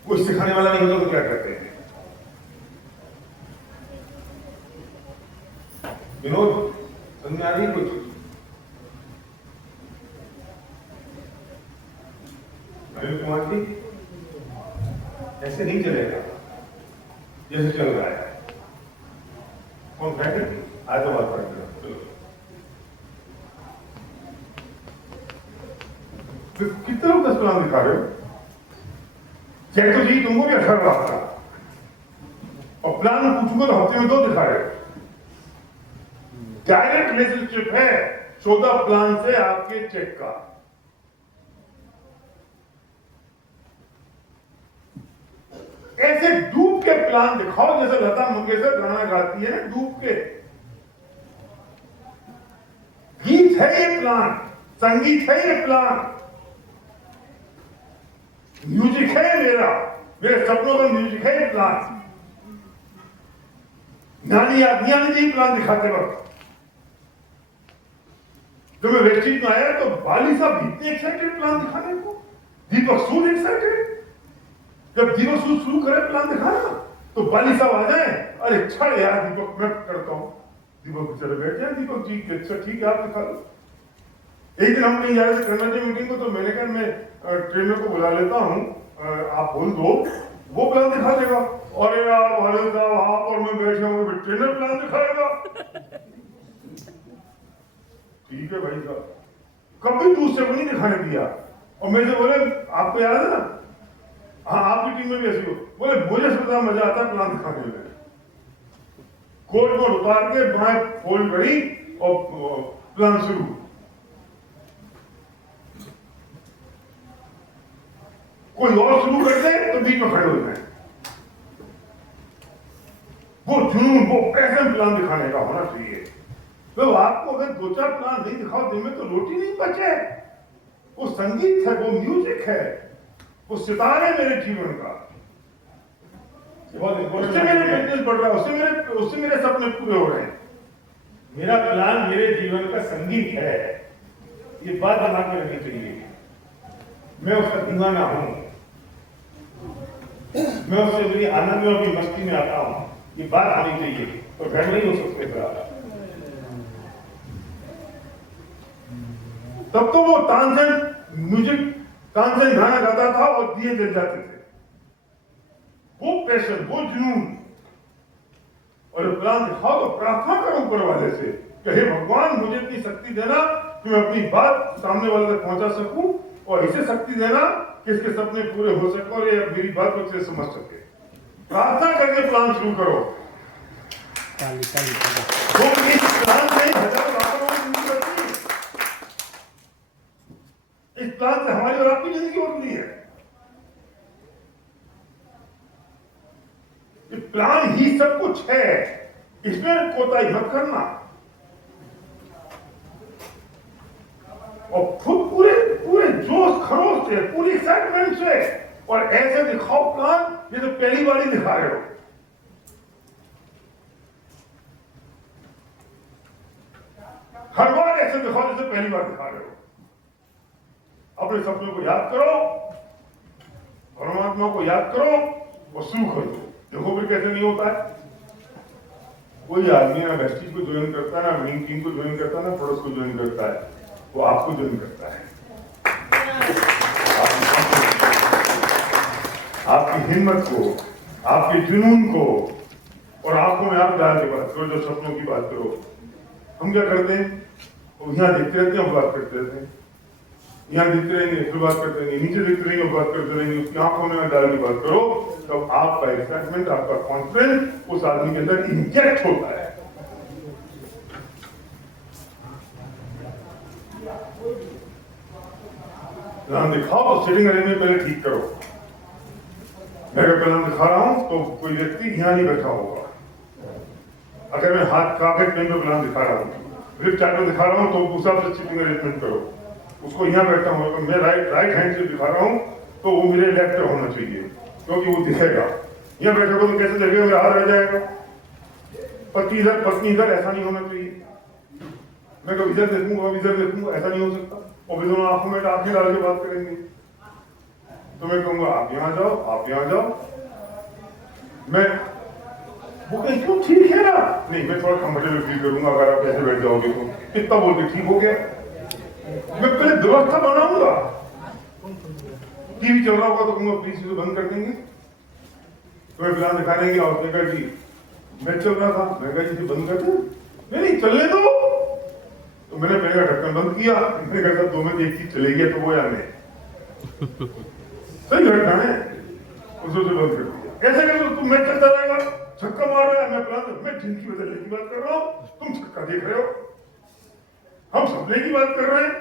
कोई सिखाने वाला नहीं होता तो क्या करते हैं? विनोद समझ में आ रही कुछ? अनिल कुमार जी, ऐसे नहीं चलेगा जैसे चल रहा है। कौन बैठे? आज तो बात करेंगे। चलो, कितने लोग 10 प्लान दिखा रहे हो? चेक तो जी तुमको भी 18 लाख था, और प्लान पूछूंगा तो हफ्ते में 2 दिखा रहे हो। डायरेक्ट रिलेशनशिप है 14 प्लान से आपके चेक का। ऐसे डूब के प्लान दिखाओ जैसे लता मंगेशकर गाना गाती है ना, डूब के। गीत है ये प्लान, संगीत है ये प्लान, म्यूजिक है मेरे सपनों का म्यूजिक है ये प्लान। ज्ञानी जी प्लान दिखाते वक्त जब मैं वेबसाइट में आया तो बाली साहब इतने एक्साइटेड प्लान दिखाने को, दीपक सूद एक्साइटेड। जब दीपक सूद शुरू करे प्लान दिखाना तो बाली साहब आ जाए, अरे छड़ यार दीपक मैं करता हूं। दीपक चले बैठ जाए, दीपक जी अच्छा ठीक है आप दिखा दो। एक दिन हम कहीं जा रहे थे करना चाहिए मीटिंग को, तो मैंने कहा मैं ट्रेनर को बुला लेता हूँ, आप बोल दो, वो प्लान दिखा देगा। अरे यार वाले साहब आप और मैं बैठे हुए, ट्रेनर प्लान दिखाएगा। ठीक है भाई साहब, कभी दूसरे को नहीं दिखाने दिया। और मैं जो बोले आपको याद है ना, हाँ आपकी टीम में भी ऐसी हो, बोले मुझे सबसे मजा आता है प्लान दिखाने में। कोट को उतार के बाएं फोल्ड करी और प्लान शुरू। कोई और शुरू कर दे तो बीच में खड़े हो जाए। वो जुनून, वो पैशन प्लान दिखाने का होना चाहिए। तो आपको अगर 2-4 प्लान नहीं दिखाओ दिन में तो रोटी नहीं बचे। वो संगीत है, वो म्यूजिक है, वो सितारे मेरे जीवन का, उससे मेरे बिजनेस बढ़ रहा है, उससे मेरे सपने पूरे हो रहे हैं। मेरा प्लान मेरे जीवन का संगीत है, ये बात बना के रखनी चाहिए। मैं उसका दीवाना हूं, मैं उससे मेरी आनंद में अपनी मस्ती में आता हूं, ये बात होनी चाहिए। तो घर नहीं हो सकते तब तो वो तानसेन म्यूजिक, तानसेन गाना गाता था और दिए जल जाते थे। वो पैशन, वो जुनून, और प्लान दिखाओ तो प्रार्थना करो ऊपर वाले से कि हे भगवान मुझे इतनी शक्ति देना कि मैं अपनी बात सामने वाले तक पहुंचा सकूं, और इसे शक्ति देना कि इसके सपने पूरे हो सके और ये मेरी बात को अच्छे से समझ सके। प्रार्थना करके प्लान शुरू करो। तो इस प्लान में हजारों लाखों की जिंदगी बदली। इस प्लान से हमारी और आपकी जिंदगी बदली है। ये प्लान ही सब कुछ है, इसमें कोताही मत करना। और खुद पूरे पूरे जोश खरोश से, पूरी एक्साइटमेंट से, और ऐसे दिखाओ प्लान जैसे पहली बार ही दिखा रहे हो। हर बार ऐसे दिखाओ जैसे पहली बार दिखा रहे हो। अपने सपनों को याद करो, परमात्मा को याद करो और शुरू कर दो। देखो फिर कैसे नहीं होता है। कोई आदमी ना वेस्टीज को ज्वाइन करता है, ना विनिंग टीम को ज्वाइन करता है, ना प्रोडक्ट्स को ज्वाइन करता है, वो आपको ज्वाइन करता है। आपकी हिम्मत को, आपके जुनून को, और आंखों में आप डाल के बात करो, जो सपनों की बात करो। हम क्या करते हैं, यहाँ देखते रहते हैं, बात करते रहते हैं, यहाँ देखते रहेंगे फिर बात करते रहेंगे, नीचे देखते रहेंगे बात करते रहेंगे। उसकी आंखों में डाल के बात करो, तब आपका एक्साइटमेंट, आपका कॉन्फिडेंस उस आदमी के अंदर इंजेक्ट होता है। प्लान दिखाओ तो सेटिंग अरेंजमेंट पहले ठीक करो। मैं अगर प्लान दिखा रहा हूं तो कोई व्यक्ति यहाँ नहीं बैठा होगा। अगर मैं हाथ कागज पेन पे प्लान दिखा रहा हूँ, फ्लिप चार्ट में दिखा रहा हूँ, तो उस हिसाब से सेटिंग अरेंजमेंट करो। उसको यहाँ बैठा हूँ, तो मैं राइट हैंड से दिखा रहा हूँ तो वो मेरे लेफ्ट पे होना चाहिए, क्योंकि वो दिखेगा। यहाँ बैठे को तो कैसे देखेगा, मेरा हाथ रह जाएगा। पति इधर पत्नी इधर, ऐसा नहीं होना चाहिए। मैं कभी इधर देखूंगा, इधर देखूंगा, ऐसा नहीं हो सकता। और भी दोनों आंखों में आंखें डाल के बात करेंगे, तो मैं कहूंगा आप यहाँ जाओ, आप यहाँ जाओ। मैं वो कहीं क्यों ठीक है ना, नहीं मैं थोड़ा कंफर्टेबल फील करूंगा अगर आप ऐसे बैठ जाओगे तो। कितना बोलते ठीक हो गया। मैं पहले व्यवस्था बनाऊंगा। टीवी चल रहा होगा तो कहूंगा प्लीज इसे बंद कर देंगे, तो मैं प्लान दिखा देंगे। और मैं कहा जी मैच चल रहा था, मैं कहा जी इसे बंद कर दो। नहीं चलने दो। तो मैंने पहले का ढक्कन बंद किया, मैंने कहा दो में एक चीज चलेगी तो वो या मैं। सही घटना है, उसे बंद कर दिया। कैसे कर तुम मैच चलता रहेगा, छक्का मार रहा है, मैं प्लान मैं जिंदगी बदलने की बात कर रहा हूँ, तुम छक्का देख रहे हो, हम सपने की बात कर रहे हैं।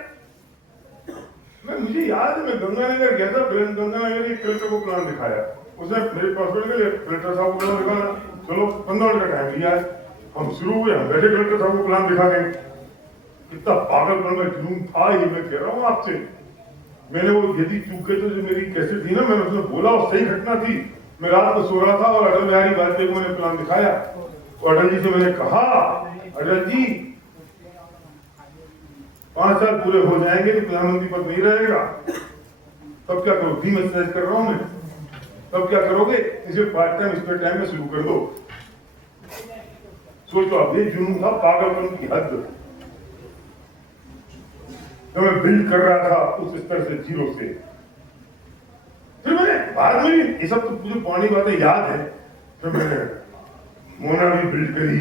मैं मुझे याद है मैं गंगानगर गया था, गंगानगर के कलेक्टर को प्लान दिखाया, उसने मेरे पास कलेक्टर साहब को प्लान दिखाया। चलो 15 मिनट का टाइम लिया है, हम शुरू हुए, हम बैठे कलेक्टर साहब को प्लान दिखा गए। कितना पागलपन में जुनून था ये मैं कह रहा हूँ आपसे। मैंने वो यदि चूके तो जो मेरी कैसे थी ना, मैंने उसमें बोला और सही घटना थी। मैं रात को सो रहा था और अटल बिहारी वाजपेयी को मैंने प्लान दिखाया, और अटल जी से मैंने कहा अटल जी 5 साल पूरे हो जाएंगे तो प्रधानमंत्री पद नहीं रहेगा, तब क्या करो, भी मैसेज कर रहा हूं मैं, तब क्या करोगे, इसे पार्ट टाइम स्पेयर टाइम में शुरू कर दो। सोचो आप, ये जुनून था, पागलपन की हद। तो मैं बिल्ड कर रहा था उस स्तर से, जीरो से। फिर मैंने बाद में ये सब तो मुझे पुरानी बातें याद है। फिर मैंने मोना भी बिल्ड करी,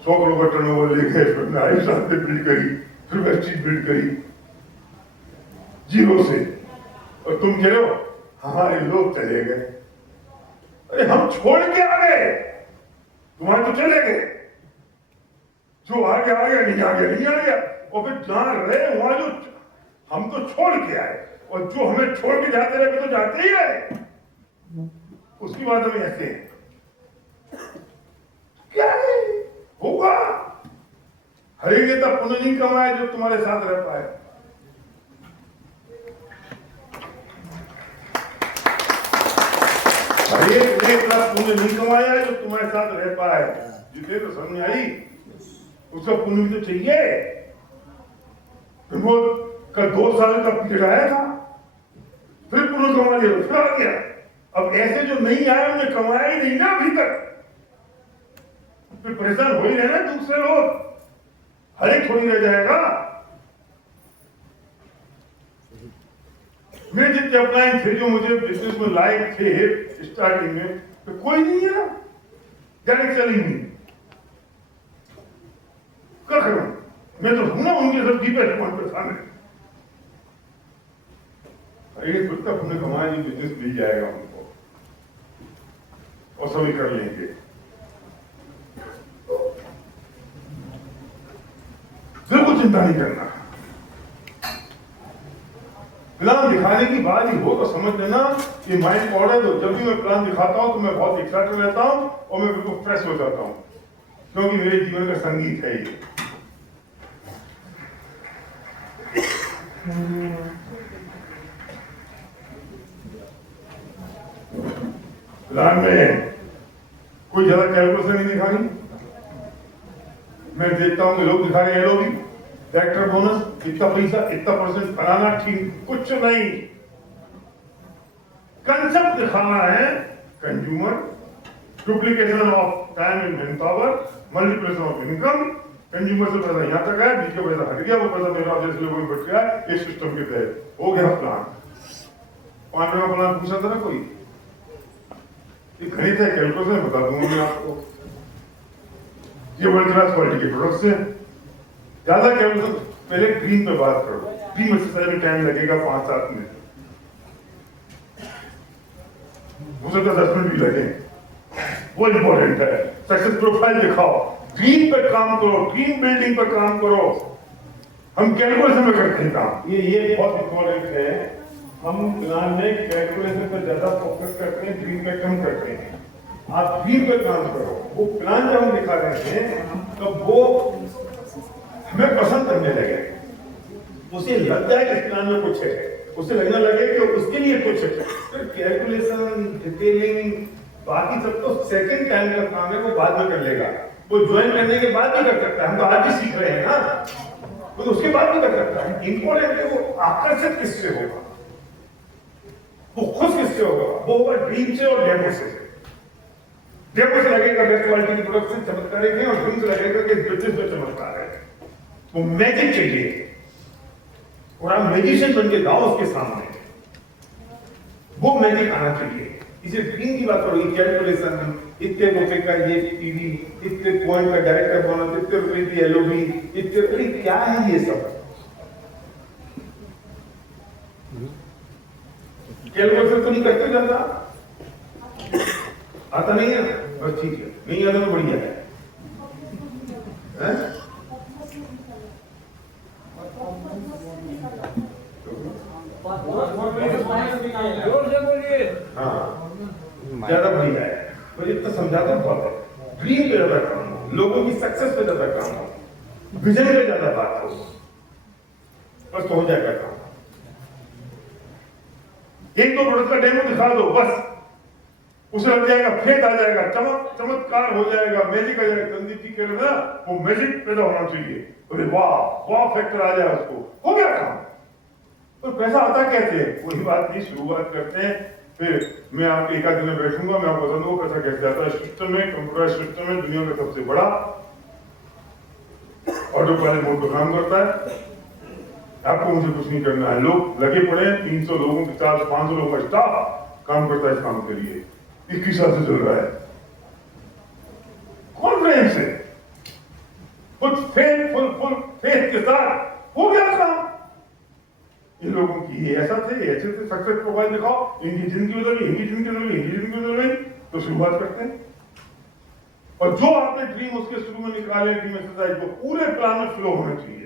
100 करोड़ का टर्नओवर लेके, फिर मैंने आयुष्मान पे बिल्ड करी, फिर वेस्टीज बिल्ड करी जीरो से। और तुम कह रहे हो हमारे लोग चले गए। अरे हम छोड़ के आ गए, तुम्हारे तो चले गए। जो आ गया नहीं आ गया। और फिर जहां रहे वहां जो हम तो छोड़ के आए, और जो हमें छोड़ के जाते रहे तो जाते ही रहे, उसकी बात हमें ऐसे क्या है होगा। हर एक नेता पुण्य नहीं कमाए जो तुम्हारे साथ रह पाए। हर एक नेता पुण्य नहीं कमाया है जो तुम्हारे साथ रह पाए। जिसे तो समझ आई उसका पुण्य भी तो चाहिए। प्रमोद का 2 साल का पीरियड आया था, फिर पुण्य कमा लिया, फिर आ गया। अब ऐसे जो नहीं आए उन्हें कमाया ही नहीं ना अभी तक, फिर परेशान हो ही रहे ना दूसरे लोग। हर एक थोड़ी रह जाएगा। मैं जितने अपलाइन थे जो मुझे बिजनेस में लायक थे स्टार्टिंग में, तो कोई नहीं है ना, डायरेक्ट सेलिंग नहीं। क्या करूं मैं, तो हूं ना उनके सब डीपेस्ट पॉइंट पर सामने। एक खुद तक हमने कमाया जी बिजनेस मिल जाएगा उनको और सभी कर लेंगे। बिल्कुल चिंता नहीं करना। प्लान दिखाने की बात ही हो तो समझ लेना कि माइंड पॉड है। तो जब भी मैं प्लान दिखाता हूं तो मैं बहुत एक्साइटेड रहता हूं और मैं बिल्कुल फ्रेश हो जाता हूं, क्योंकि मेरे जीवन का संगीत है ये। प्लान में कोई ज्यादा कैलकुलेशन नहीं दिखानी। मैं देखता हूं कि लोग दिखा रहे हैं लोग डायरेक्टर बोनस इतना पैसा इतना परसेंट बनाना, ठीक कुछ नहीं। कंसेप्ट दिखाना है, consumer duplication of time and man power, multiplication of income. Consumer से पैसा यहां तक है, बीच का पैसा हट गया, वो पैसा मेरा जैसे लोगों में बच गया, इस सिस्टम के तहत हो गया प्लान। 5वां प्लान पूछा था ना कोई, गणित है, कैलकुलेशन बता दूंगा मैं आपको। ये वर्ल्ड क्लास क्वालिटी के प्रोडक्ट्स हैं। ज्यादा कैलकुलेशन पहले ड्रीम पे बात करो। ड्रीम एक्सरसाइज में टाइम लगेगा 5-7 मिनट, हो सकता है 10 मिनट भी लगे, वो इंपॉर्टेंट है। सक्सेस प्रोफाइल दिखाओ, ड्रीम पे काम करो, ड्रीम बिल्डिंग पे काम करो। हम कैलकुलेशन में करते हैं काम, ये बहुत इंपॉर्टेंट है। हम प्लान में कैलकुलेशन पर ज्यादा फोकस करते हैं, ड्रीम पे कम करते हैं। आप ड्रीम पे काम करो। वो प्लान जब हम दिखा रहे हैं तो वो हमें पसंद करने लगे, उसे लगता है कि इस प्लान में कुछ है, उसे लगने लगे कि उसके लिए कुछ है। फिर कैलकुलेशन, डिटेलिंग, बाकी सब तो सेकंड टाइम का काम है, वो बाद में कर लेगा। वो ज्वाइन करने के बाद भी कर सकता है, हम तो आज भी सीख रहे हैं ना, तो उसके बाद भी कर सकता है। इंपॉर्टेंट है वो आकर्षित किससे होगा, वो खुश किससे होगा, वो होगा ड्रीम से और डेमो से। डेमो से लगेगा बेस्ट क्वालिटी की प्रोडक्ट से चमत्कार है, और ड्रीम से लगेगा कि बिजनेस में चमत्कार है। वो मैजिक चाहिए और आप मैजिशियन बन के गाओ उसके सामने, वो मैजिक आना चाहिए। इसे ड्रीम की बात करो, कैलकुलेशन, इतने रुपए का ये टीवी, इतने पॉइंट का डायरेक्टर बोनस, इतने रुपए की एलओबी, इतने, क्या है ये सब? कैलकुलेशन तो नहीं करते ज्यादा, आता नहीं है, बस ठीक है, नहीं आता तो बढ़िया है। हाँ, ज्यादा बढ़िया है, पर इतना समझाता बहुत है। ड्रीम पे ज्यादा काम हो, लोगों की सक्सेस पे ज्यादा काम हो, विजन पे ज्यादा बात हो, बस तो हो जाएगा काम। 1-2 प्रोडक्ट का डेमो दिखा दो, बस उसे लग जाएगा, फेट आ जाएगा, चमत्कार हो जाएगा, मैजिक आ जाएगा। संदीप जी कह रहे ना, वो मैजिक पैदा होना चाहिए। अरे वाह वाह फैक्टर आ जाए उसको, हो गया काम। तो पैसा आता कैसे है? वही बात की शुरुआत करते हैं, फिर मैं आपके एक आध दिन में बैठूंगा, मैं आपको बताऊंगा पैसा कैसे आता है। सिस्टम में, कंप्यूटर सिस्टम में दुनिया का सबसे बड़ा ऑटो पायलट मोड पर काम करता है। आपको मुझे कुछ नहीं करना है, लोग लगे पड़े हैं, 300 लोगों के साथ 500 लोगों का स्टाफ काम करता है इस काम के लिए, 21 साल से चल रहा है। कॉन्फिडेंस है, फुल फेथ के साथ हो गया काम। इन लोगों की ये ऐसा थे, ऐसे थे, सक्सेस प्रोफाइल दिखाओ, इनकी जिंदगी बदल गई, इनकी जिंदगी बदल गई, इनकी जिंदगी बदल गई, तो शुरुआत करते हैं। और जो आपने ड्रीम उसके शुरू में निकाले, ड्रीम एक्सरसाइज को पूरे प्लान में फ्लो होना चाहिए।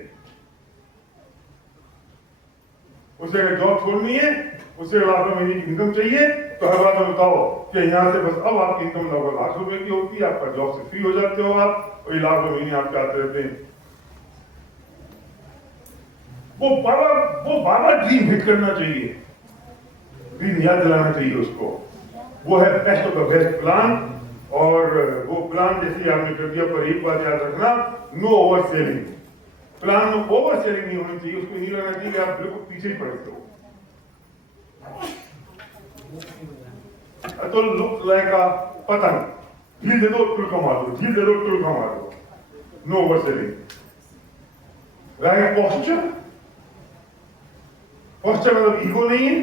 उसे अगर जॉब छोड़नी है, उसे लाख रुपए महीने की इनकम चाहिए, तो हर बार में बताओ कि यहाँ से बस अब आपकी इनकम लगभग लाख रुपए की होती है, आपका जॉब से फ्री हो जाते हो आप, और ये लाख रुपए महीने आपके आते रहते हैं। वो बाबा ड्रीम हिट करना चाहिए, ड्रीम याद दिलाना चाहिए उसको। वो है best of the best plan, और वो प्लान जैसे आपने कर दिया, पर एक बात याद रखना, नो ओवर सेलिंग। प्लान में ओवर सेलिंग नहीं होनी चाहिए, उसको नहीं लगना चाहिए कि आप बिल्कुल पीछे ही पड़ते हो। तो लुक लाइक अ पतंग, ढील दे दो टुलका मार दो, ढील दे दो टुलका मार दो, no over selling. Right posture, posture मतलब ईगो नहीं है,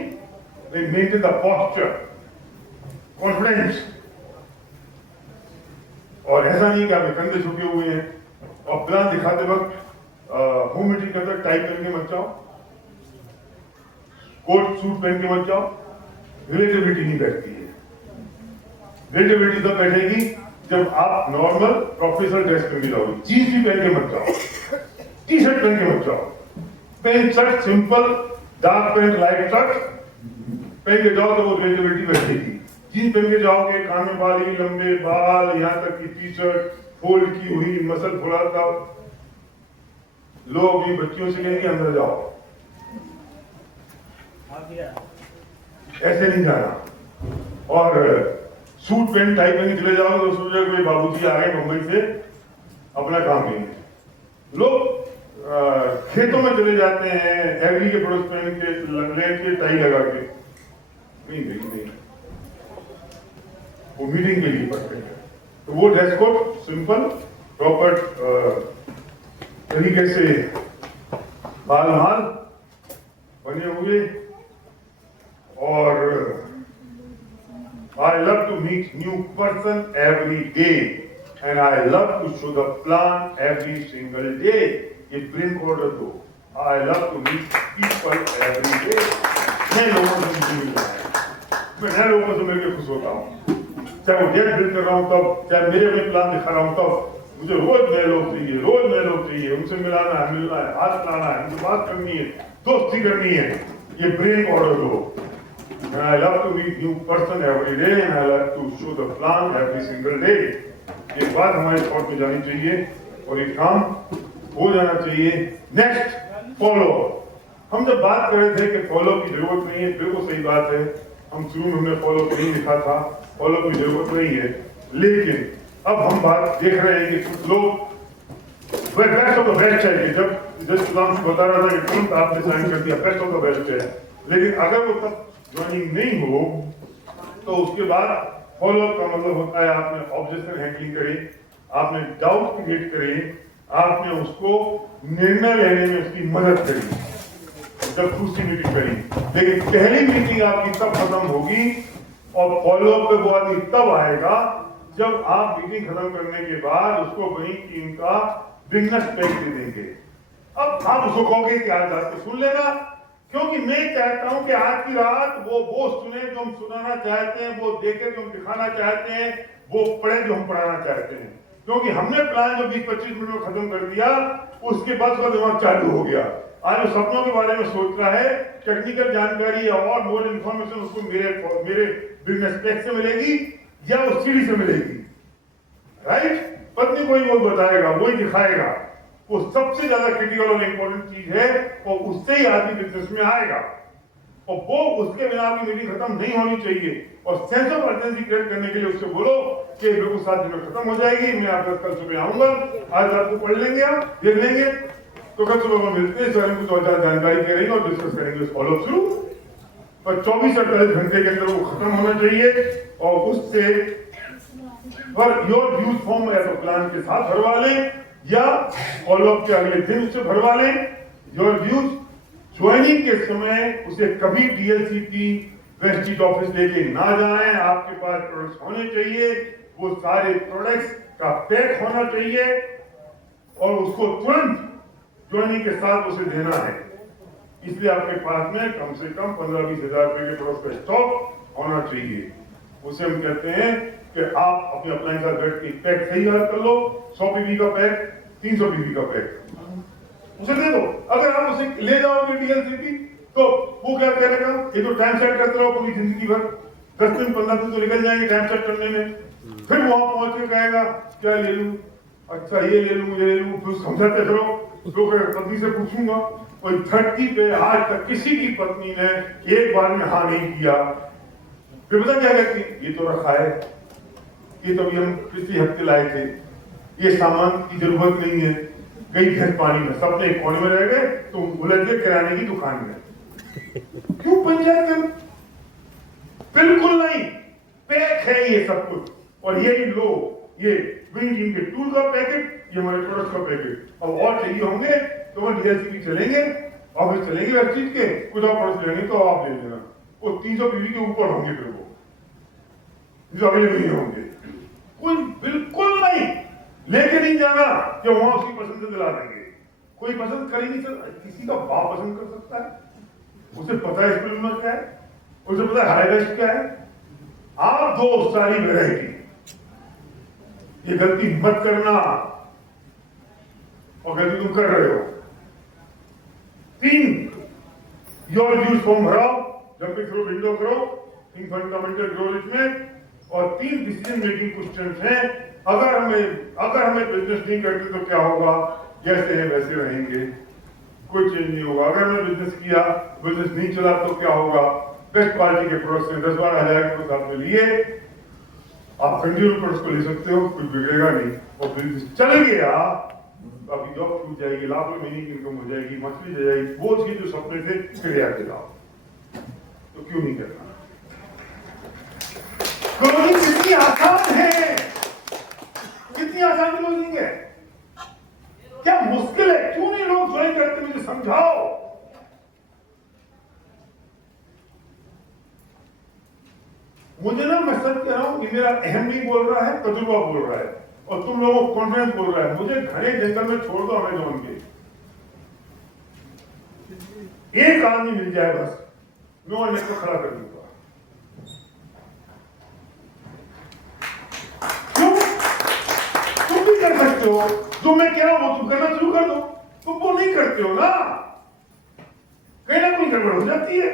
मेंटेन द पोस्चर, कॉन्फिडेंस। और ऐसा नहीं कि आपके कंधे झुके हुए हैं, और प्लान दिखाते वक्त होम मीटिंग करते टाई पहन के मत जाओ, कोट सूट पहन के मत जाओ, रिलेटिविटी नहीं बैठती है। रिलेटिविटी तब बैठेगी जब आप नॉर्मल प्रोफेशनल ड्रेस पहन के जाओगे, जीन्स भी पहन के मत जाओ, टी शर्ट पहन के मत जाओ, pant shirt simple, dark pant light shirt पहन के जाओ, तो वो रिलेटिविटी बैठेगी। जीन्स पहन के जाओगे, कान में बाल ही लंबे बाल, यहाँ तक की टी शर्ट फोल्ड की हुई, मसल फुलाता, लोग अपनी बच्चियों से कहेंगे अंदर जाओ, ऐसे नहीं जाना। और सूट पैंट टाई पहन के चले जाओगे तो सोचे कोई बाबूजी आ गए मुंबई से, अपना काम नहीं है। लोग खेतों में चले जाते हैं एग्री के प्रोडक्ट पहन के, लंगलेट के, टाई लगा के, नहीं, वो मीटिंग के लिए पढ़ते हैं। तो वो ड्रेस कोड सिंपल प्रॉपर तरीके से बाल माल बने हुए, और I love to meet new person every day and I love to show the plan every single day. ये ब्रेन कोड रखो, I love to meet people every day. नए लोगों से मिलना है, मैं नए लोगों से मिलकर खुश होता हूँ, चाहे वो डेट बिल्ड कर रहा हूँ तब, चाहे मेरे अपने प्लान दिखा रहा हूँ तब, मुझे रोज नए लोग चाहिए, रोज नए लोग चाहिए, उनसे मिलाना है, मिलना है, हाथ मिलाना है, उनसे बात करनी है, दोस्ती करनी है। ये ब्रेन ऑर्डर दो। And I love to meet new person every day and I love to show the plan every single day. ये बात हमारे थॉट में जानी चाहिए और ये काम हो जाना चाहिए। Next, follow. हम जब बात कर रहे थे कि फॉलो की जरूरत नहीं है, बिल्कुल सही बात है। हम शुरू में हमने फॉलो नहीं लिखा था, फॉलो की जरूरत नहीं है, लेकिन अब हम बात देख रहे हैं कि कुछ लोग बेस्ट ऑफ द बेस्ट है। जब सुदाम बता रहा था कि तुरंत आपने साइन कर दिया, बेस्ट ऑफ द बेस्ट है, लेकिन अगर वो तब ज्वाइनिंग नहीं हो तो उसके बाद फॉलो का मतलब होता है आपने ऑब्जेक्शन हैंडलिंग करी, आपने डाउट क्रिएट करे, आपने उसको निर्णय लेने में उसकी मदद करी जब दूसरी मीटिंग करी। लेकिन पहली मीटिंग आपकी तब खत्म होगी और फॉलो अप पे वो आदमी तब आएगा जब आप मीटिंग खत्म करने के बाद उसको वही टीम का बिजनेस पैक दे देंगे। अब आप उसको कहोगे कि आज जाके सुन लेना, क्योंकि मैं चाहता हूं कि आज की रात वो सुने जो हम सुनाना चाहते हैं, वो देखे जो हम दिखाना चाहते हैं, वो पढ़े जो हम पढ़ाना चाहते हैं। क्योंकि हमने प्लान जो 20-25 मिनट में खत्म कर दिया, उसके बाद उसका दिमाग चालू हो गया। आज वो सपनों के बारे में सोच रहा है, टेक्निकल जानकारी और मोर इन्फॉर्मेशन उसको मेरे बिजनेस पैक से मिलेगी या उस सीढ़ी से मिलेगी, राइट? पत्नी को ही वो बताएगा, वो ही दिखाएगा, वो सबसे ज्यादा क्रिटिकल और इंपॉर्टेंट चीज है और उससे ही आदमी बिजनेस में आएगा। और वो उसके बिना आपकी मीटिंग खत्म नहीं होनी चाहिए। और सेंस ऑफ अर्जेंसी क्रिएट करने के लिए उससे बोलो कि बिल्कुल 7 दिन में खत्म हो जाएगी, मैं आपके कल सुबह आऊंगा, आज रात को पढ़ लेंगे, आप देख लेंगे, तो कल सुबह में मिलते हैं, इस बारे में कुछ और ज्यादा जानकारी करेंगे और डिस्कस करेंगे फॉलो थ्रू। और 24-48 घंटे के अंदर वो खत्म होना चाहिए और उससे योर व्यूज फॉर्म या तो प्लान के साथ भरवा लें या फॉलोअप के अगले दिन उससे भरवा लें। योर व्यूज ज्वाइनिंग के समय उसे कभी डीएलसीपी वेस्टिज ऑफिस लेके ना जाएं, आपके पास प्रोडक्ट्स होने चाहिए, वो सारे प्रोडक्ट्स का पैक होना चाहिए और उसको तुरंत ज्वाइनिंग के साथ उसे देना है। इसलिए आपके पास में कम से कम 15-20 हजार रुपए के प्रोडक्ट का स्टॉक होना चाहिए। उसे हम कहते हैं कि आप अपने अप्लायंस का बैठ के पैक सही याद कर लो, 100 पीवी का पैक, 300 पीवी का पैक उसे दे दो। अगर आप उसे ले जाओगे डीएलसीपी तो वो क्या करेगा, ये तो टाइम सेट करते रहो पूरी जिंदगी भर, 10 दिन 15 दिन तो निकल जाएंगे टाइम सेट करने में। फिर वहां पहुंच के कहेगा क्या ले लूं, अच्छा ये ले लूं ये ले लूं, फिर समझाते फिरो। तो पत्नी से पूछूंगा, और 30 पे आज तक किसी की पत्नी ने एक बार में हाँ नहीं किया। फिर पता क्या कहती, ये तो रखा है, ये तो अभी हम पिछले हफ्ते लाए थे, ये सामान की जरूरत नहीं है, गई घर पानी में, सबने एक कोने में रह गए, तो उलझ गए किराने की दुकान में। क्यों पंचायत कर? बिल्कुल नहीं, पैक है ये सब कुछ। और यही लो, ये विंग टीम के टूल का पैकेट, ये हमारे प्रोडक्ट का पैकेट। अब और चाहिए होंगे तो हम डीएलसीपी चलेंगे, ऑफिस चलेंगे हर चीज के, कुछ और प्रोडक्ट लेंगे तो आप ले लेना। वो 300 पीवी के ऊपर होंगे, फिर वो जो अवेलेबल नहीं होंगे। कोई बिल्कुल नहीं लेके नहीं जाना कि वहां उसकी पसंद से दिला देंगे। कोई पसंद कर ही नहीं सकता, किसी का बाप पसंद कर सकता है, उसे पता है स्कूल में क्या है, उसे पता है हाई बेस्ट क्या है। आप दो सारी वैरायटी, ये गलती मत करना, और गलती तुम कर रहे हो। 3 योर यूज फॉर्म भराओ, जब भी थ्रू विंडो करो, इन फंडामेंटल ग्रोथ में, और 3 डिसीजन मेकिंग क्वेश्चंस हैं। अगर हमें बिजनेस नहीं करते तो क्या होगा, जैसे हैं वैसे रहेंगे, कोई चेंज नहीं होगा। अगर हमने बिजनेस किया, बिजनेस नहीं चला तो क्या होगा। बेस्ट क्वालिटी के प्रोडक्ट्स हैं, 10-12 हजार के साथ में लिए, आप कंटिन्यू प्रोडक्ट्स को ले सकते हो, कुछ बिगड़ेगा नहीं, और बिजनेस चल गया, अभी जॉब छूट जाएगी, लाखों महीने की इनकम हो जाएगी, मछली दे जाएगी, वो चीज जो सपने थे फिर याद दिलाओ। तो क्यों नहीं करना? क्लोजिंग कितनी आसान है, कितनी आसान क्लोजिंग है, क्या मुश्किल है? क्यों नहीं लोग ज्वाइन करते? मुझे समझाओ। मुझे ना, मैं सच कह रहा हूं कि मेरा अहम नहीं बोल रहा है, तजुर्बा बोल रहा है, और तुम लोगों को कॉन्फिडेंस बोल रहा है। मुझे घने जंगल में छोड़ दो अमेज़न के, एक आदमी मिल जाए बस, मैं और नेट को खड़ा कर दूंगा। तुम भी कर सकते हो, जो मैं कह रहा हूं वो तुम करना शुरू कर दो। तुम वो नहीं करते हो ना, कहीं ना कहीं गड़बड़ हो जाती है।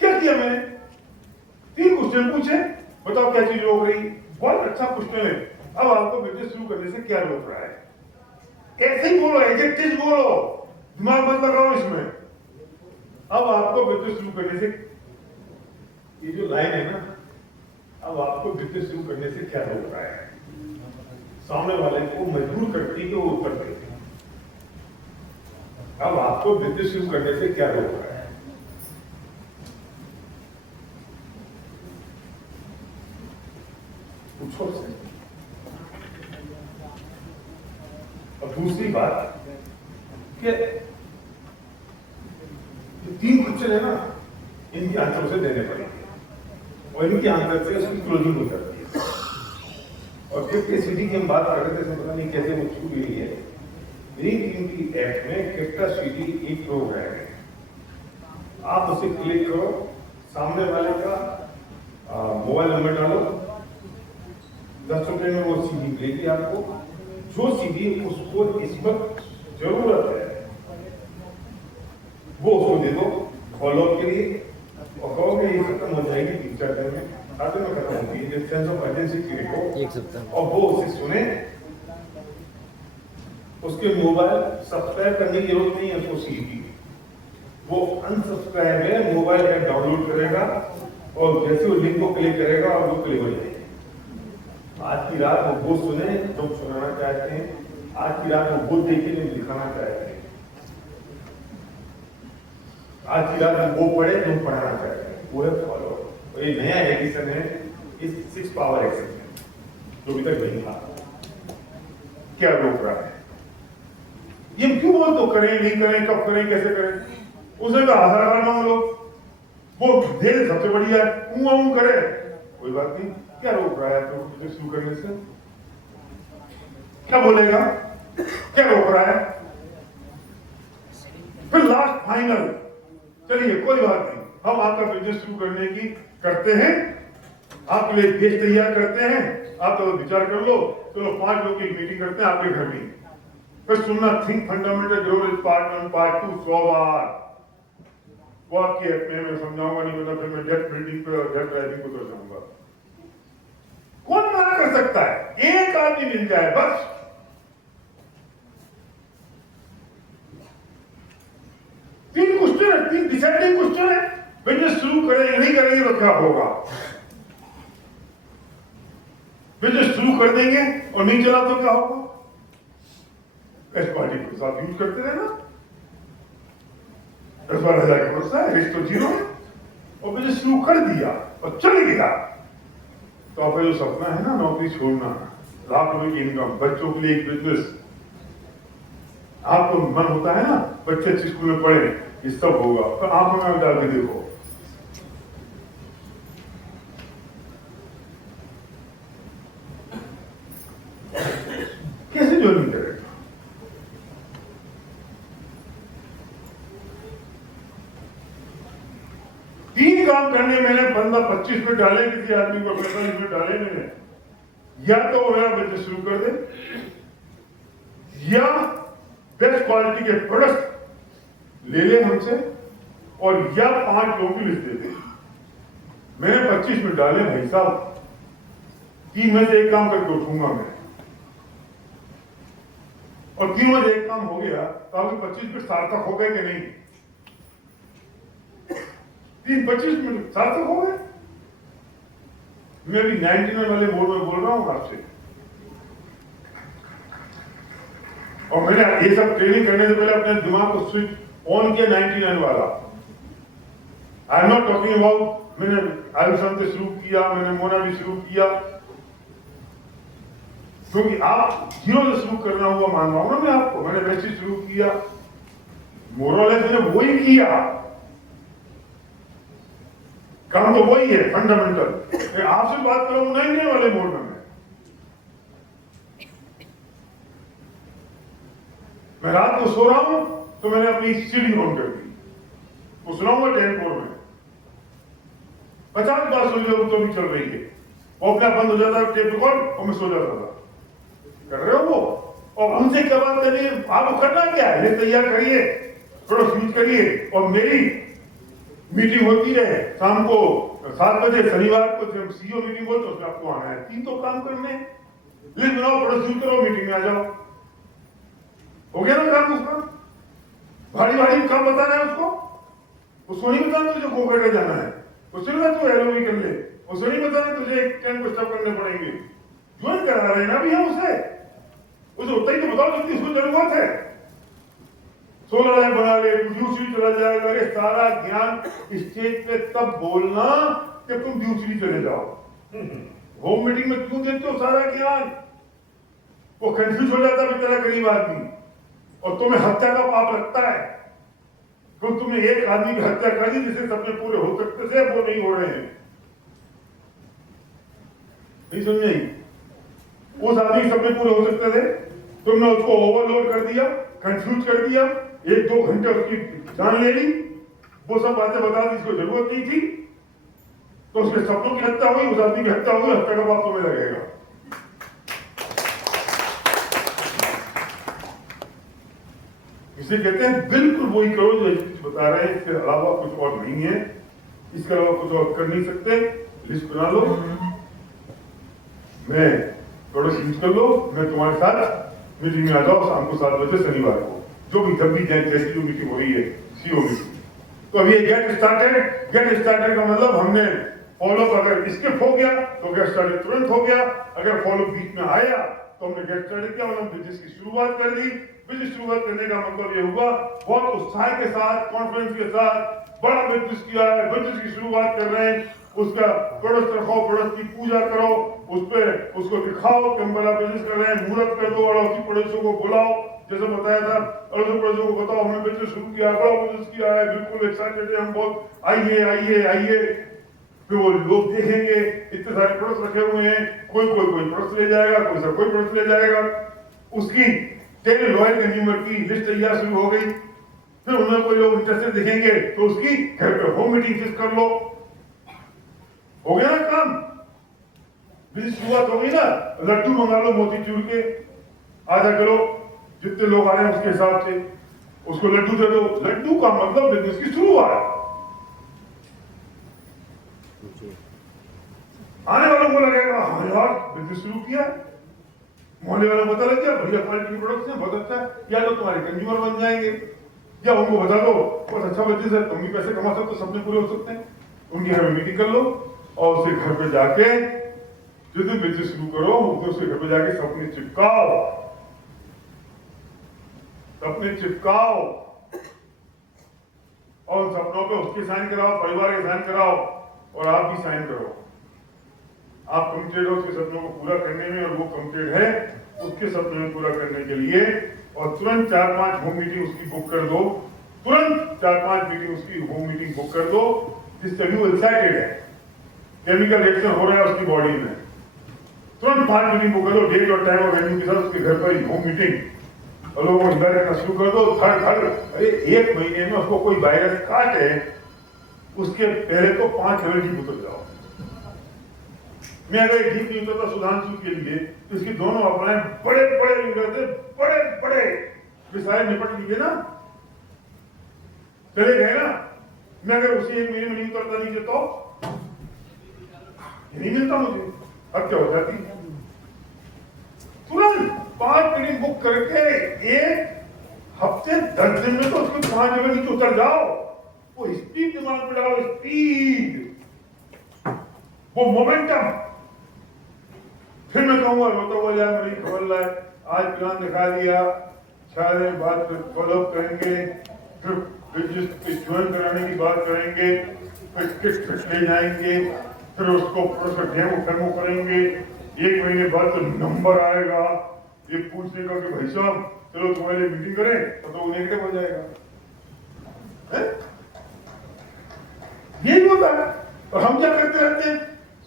क्या किया मैंने? 3 क्वेश्चन पूछे, बताओ क्या चीज रोक रही। बहुत अच्छा क्वेश्चन है। अब आपको बिजनेस शुरू करने से क्या रोक रहा है? ऐसे ही बोलो, एडजेक्टिव बोलो, दिमाग मत लगाओ इसमें। अब आपको बिजनेस शुरू करने से, ये जो लाइन है ना, अब आपको बिजनेस शुरू करने से क्या रोक रहा है? सामने वाले को मजबूर करती है कि वो उत्तर दे। अब आपको बिजनेस शुरू करने से क्या रोक रहा है? पूछो से। और दूसरी बात कि 3 क्वेश्चन है ना, इनके आंसर उसे देने पड़ेंगे, और इनके आंसर से उसकी क्लोजिंग हो जाती है। और क्रिप्टोसिटी की हम बात कर रहे थे, पता नहीं कैसे वो छूट गई है। ग्रीन टीम की एक्ट में क्रिप्टोसिटी एक प्रोग्राम है, आप उसे क्लिक करो, सामने वाले का मोबाइल नंबर डालो, 10 रुपए में वो सीडी मिलेगी आपको। जो सीडी उसको इस वक्त जरूरत है वो उसको दे दो फॉलोअप के लिए, और कहो कि ये खत्म हो जाएगी 3-4 दिन में, 7 दिन में खत्म होगी, जिस सेंस ऑफ अर्जेंसी की लिखो, 1 सप्ताह, और वो उसे सुने। उसके मोबाइल सब्सक्राइब करने की जरूरत नहीं है उसको सीडी, वो अनसब्सक्राइब है, मोबाइल ऐप डाउनलोड करेगा, और जैसे वो लिंक को क्लिक करेगा और वो क्लिक हो जाएगी। आज की रात वो सुने जो सुनाना चाहते हैं, आज की रात वो देखे जो दिखाना चाहते हैं, आज की रात वो पढ़े जो पढ़ाना चाहते हैं, वो है फॉलो। और ये नया एडिशन है इस 6 पावर एक्शन में, जो अभी तक नहीं था। क्या रोक रहा है? ये क्यों बोल तो करें, नहीं करें, कब करें, कैसे करें? उसे तो आधार कार्ड मांग लो, वो दे सबसे बढ़िया है, करे, कोई बात नहीं। क्या रोक रहा है तो बिजनेस शुरू करने से? क्या बोलेगा? क्या रोक रहा है? फिर लास्ट फाइनल, चलिए कोई बात नहीं, हम आपका बिजनेस शुरू करने की करते हैं, आपके लिए पेज तैयार करते हैं, आप तो विचार कर लो, चलो 5 लोग की मीटिंग करते हैं आपके घर में। फिर सुनना, think fundamental growth part 1 part 2 100 बार, वो आपकी ऐप में मैं समझाऊंगा नहीं, मतलब फिर मैं डेट बिल्डिंग पे और डेट ड्राइविंग को तो जाऊंगा। कौन मना कर सकता है? एक आदमी मिल जाए बस। तीन क्वेश्चन है, तीन डिसाइडिंग क्वेश्चन है। बिजनेस शुरू करेंगे नहीं करेंगे तो क्या होगा? बिजनेस शुरू कर देंगे और नहीं चला तो क्या होगा? बेस्ट क्वालिटी के साथ यूज करते रहना। 10-12 हज़ार का पैसा है, रिस्क तो जीरो है। और बिजनेस शुरू कर दिया और चल गया तो आपका जो सपना है ना नौकरी छोड़ना, लाख रुपए की इनकम, बच्चों के लिए एक बिजनेस, आपको मन होता है ना बच्चे अच्छे स्कूल में पढ़े, ये सब होगा। तो आंखों में डाल के देखो, कैसे ज्वाइन करेगा? तीन काम करने मैंने 15-25 मिनट डाले, किसी आदमी को 45 मिनट डाले मैंने। या तो वो मेरा बिजनेस शुरू कर दे, या बेस्ट क्वालिटी के प्रोडक्ट ले ले हमसे, और या 5 लोगों की लिस्ट दे दे। मैंने 25 मिनट डाले भाई साहब, 3 में से एक काम करके उठूंगा मैं, और 3 में से एक काम हो गया तो आपके 25 मिनट सार्थक हो गए कि नहीं? 25 मिनट सार्थक हो गए। मैं अभी 99 वाले मोड में बोल रहा हूं आपसे, और मैंने ये सब ट्रेनिंग करने से पहले अपने दिमाग को स्विच ऑन किया 99 वाला। I am not talking about मैंने आयुष्मान से शुरू किया, मैंने मोना भी शुरू किया, क्योंकि आप 0 से शुरू करना हुआ मान रहा हूं ना मैं आपको। मैंने वैसे शुरू किया, मोरलेस मैंने वही किया, काम तो वही है फंडामेंटल। आपसे बात कर रहा हूं 99 वाले मोड में। मैं रात को सो रहा हूं तो मैंने अपनी सीडी ऑन कर दी, वो सुनाऊंगा 10 कोड में, 50 बार सो जाऊं तो भी चल रही है, वो अपना बंद हो जाता है टेप रिकॉर्ड और मैं सो जाता था। कर रहे हो वो, और उनसे क्या बात करनी है? आपको करना क्या है? ये तैयार करिए, थोड़ा यूज करिए, और मेरी मीटिंग होती रहे शाम को 7 बजे, शनिवार को जब सीईओ मीटिंग हो तो उसमें आपको आना है। 3 तो काम करने, लिस्ट बनाओ, प्रोड्यूस करो, मीटिंग में आ जाओ, हो गया ना काम उसका। भारी भारी काम बताना है उसको नहीं बताना तुझे कोकेट जाना है, उससे तू एरोबी कर ले, उसे नहीं बताना तुझे 10 पुश अप करने पड़ेंगे। ज्वाइन करा रहे हैं ना अभी हम उसे उतना ही तो बताओ जितनी उसको जरूरत है। 16 लाइन बना ले, ड्यूसरी चला जाएगा। अरे सारा ज्ञान स्टेज पे तब बोलना कि तुम ड्यूसरी चले जाओ। होम मीटिंग में क्यों देते हो सारा ज्ञान? वो कंफ्यूज हो जाता बेचारा गरीब आदमी, और तुम्हें हत्या का पाप लगता है, तो तुमने एक आदमी की हत्या कर दी जिससे सपने पूरे हो सकते थे, वो नहीं हो रहे हैं। नहीं समझे? उस आदमी के सपने पूरे हो सकते थे, तुमने उसको ओवरलोड कर दिया, कंफ्यूज कर दिया, 1-2 घंटे उसकी जान ले ली, वो सब बातें बता दी जिसको जरूरत नहीं थी, तो उसके सपनों की हत्या हुई, उस आदमी की हत्या हुई, हत्या का पाप तुम्हें लगेगा। इसे कहते हैं बिल्कुल वही करो जो कुछ बता रहे हैं, इसके अलावा कुछ और नहीं है, इसके अलावा कुछ और कर नहीं सकते। लिस्ट बना लो, मैं थोड़ा यूज कर लो, मैं तुम्हारे साथ मीटिंग में आ जाओ शाम को 7 बजे शनिवार को, जो भी जब भी जैसी जो मीटिंग हो रही है सीओ मीटिंग। तो अभी गेट स्टार्टेड का मतलब हमने फॉलो अगर स्किप हो गया तो गेट स्टार्टेड तुरंत हो गया, अगर फॉलो बीच में आया तो हमने गेट स्टार्टेड किया, मतलब बिजनेस की शुरुआत कर दी। बिजनेस शुरुआत करने का मतलब ये हुआ बहुत उत्साह के साथ, कॉन्फिडेंस के साथ बड़ा बिजनेस किया है, बिजनेस की शुरुआत कर रहे हैं, उसका प्रोडक्ट रखो, प्रोडक्ट की पूजा करो, उस पे उसको दिखाओ कि हम बड़ा बिजनेस कर रहे हैं, मुहूर्त कर दो, अड़ोसी पड़ोसियों को बुलाओ, जैसे बताया था, अड़ोसी पड़ोसियों को बताओ हमने बिजनेस शुरू किया, बड़ा बिजनेस किया है, बिल्कुल एक्साइटेड है हम बहुत, आइए। फिर वो लोग देखेंगे इतने सारे प्रोडक्ट रखे हुए हैं, कोई प्रोडक्ट ले जाएगा, कोई प्रोडक्ट ले जाएगा, उसकी तेरे लॉयल कंज्यूमर की लिस्ट तैयार शुरू हो गई। फिर उन्हें कोई लोग इंटरेस्टेड दिखेंगे तो उसकी घर पे होम मीटिंग फिक्स कर लो, हो गया ना काम। बिजनेस शुरुआत हो गई ना, लड्डू मंगा लो मोतीचूर के, आधा किलो, जितने लोग आ रहे हैं उसके हिसाब से उसको लड्डू दे दो। लड्डू का मतलब बिजनेस की शुरुआत, आने वालों को लगेगा हाँ यार बिजनेस शुरू किया, मोहल्ले वालों को पता लग गया बढ़िया क्वालिटी के प्रोडक्ट्स हैं, बहुत अच्छा है, या तो तुम्हारे कंज्यूमर बन जाएंगे, या उनको बता दो बहुत अच्छा बिजनेस है, तुम भी पैसे कमा सकते हो, सपने पूरे हो सकते हैं। उनकी घर में मीटिंग कर लो और उसके घर पे जाके जिस दिन बिजनेस शुरू करो उसके घर पे जाके सपने चिपकाओ और उन सपनों पे उसके साइन कराओ, परिवार के साइन कराओ और आप भी साइन करो। आप कमिटेड हो उसके सपनों को पूरा करने में और वो कमिटेड है उसके सपने में पूरा करने के लिए, और तुरंत 4-5 होम मीटिंग उसकी बुक कर दो, तुरंत 4-5 मीटिंग उसकी होम मीटिंग बुक कर दो जिससे भी वो एक्साइटेड है, केमिकल रिएक्शन हो रहा है उसकी बॉडी में, तुरंत 5 मीटिंग बुक कर दो, डेट और टाइम और वेन्यू के साथ उसके घर पर होम मीटिंग, और लोगों को इन्वाइट करना शुरू कर दो। अरे 1 महीने में उसको कोई वायरस काटे उसके पहले तो 5 लेवल डीप उतर जाओ। मैं अगर डीप नहीं उतरता सुधांशु के लिए तो इसकी दोनों अपलाइन बड़े लीडर थे, बड़े सारे निपट लिए ना, चले गए ना। मैं अगर उसी 1 महीने में नहीं उतरता नीचे तो नहीं मिलता मुझे, अब क्या हो जाती, तुरंत 5 मीटिंग बुक करके 1 हफ्ते 10 दिन में तो उसके 5 लेवल नीचे उतर जाओ। वो स्पीड दिमाग में डालो, स्पीड, वो मोमेंटम। फिर मैं कहूंगा रोता हुआ यार मेरी खबर लाए, आज प्लान दिखा दिया, सारे बात फॉलो करेंगे, फिर बिजनेस ज्वाइन कराने की बात करेंगे, फिर किट ले जाएंगे, फिर उसको डेमो करेंगे, 1 महीने बाद तो नंबर आएगा ये पूछने का कि भाई साहब चलो तुम्हारे लिए मीटिंग करें, तो वो नेगेटिव हो जाएगा। यही होता है। और हम क्या करते रहते हैं,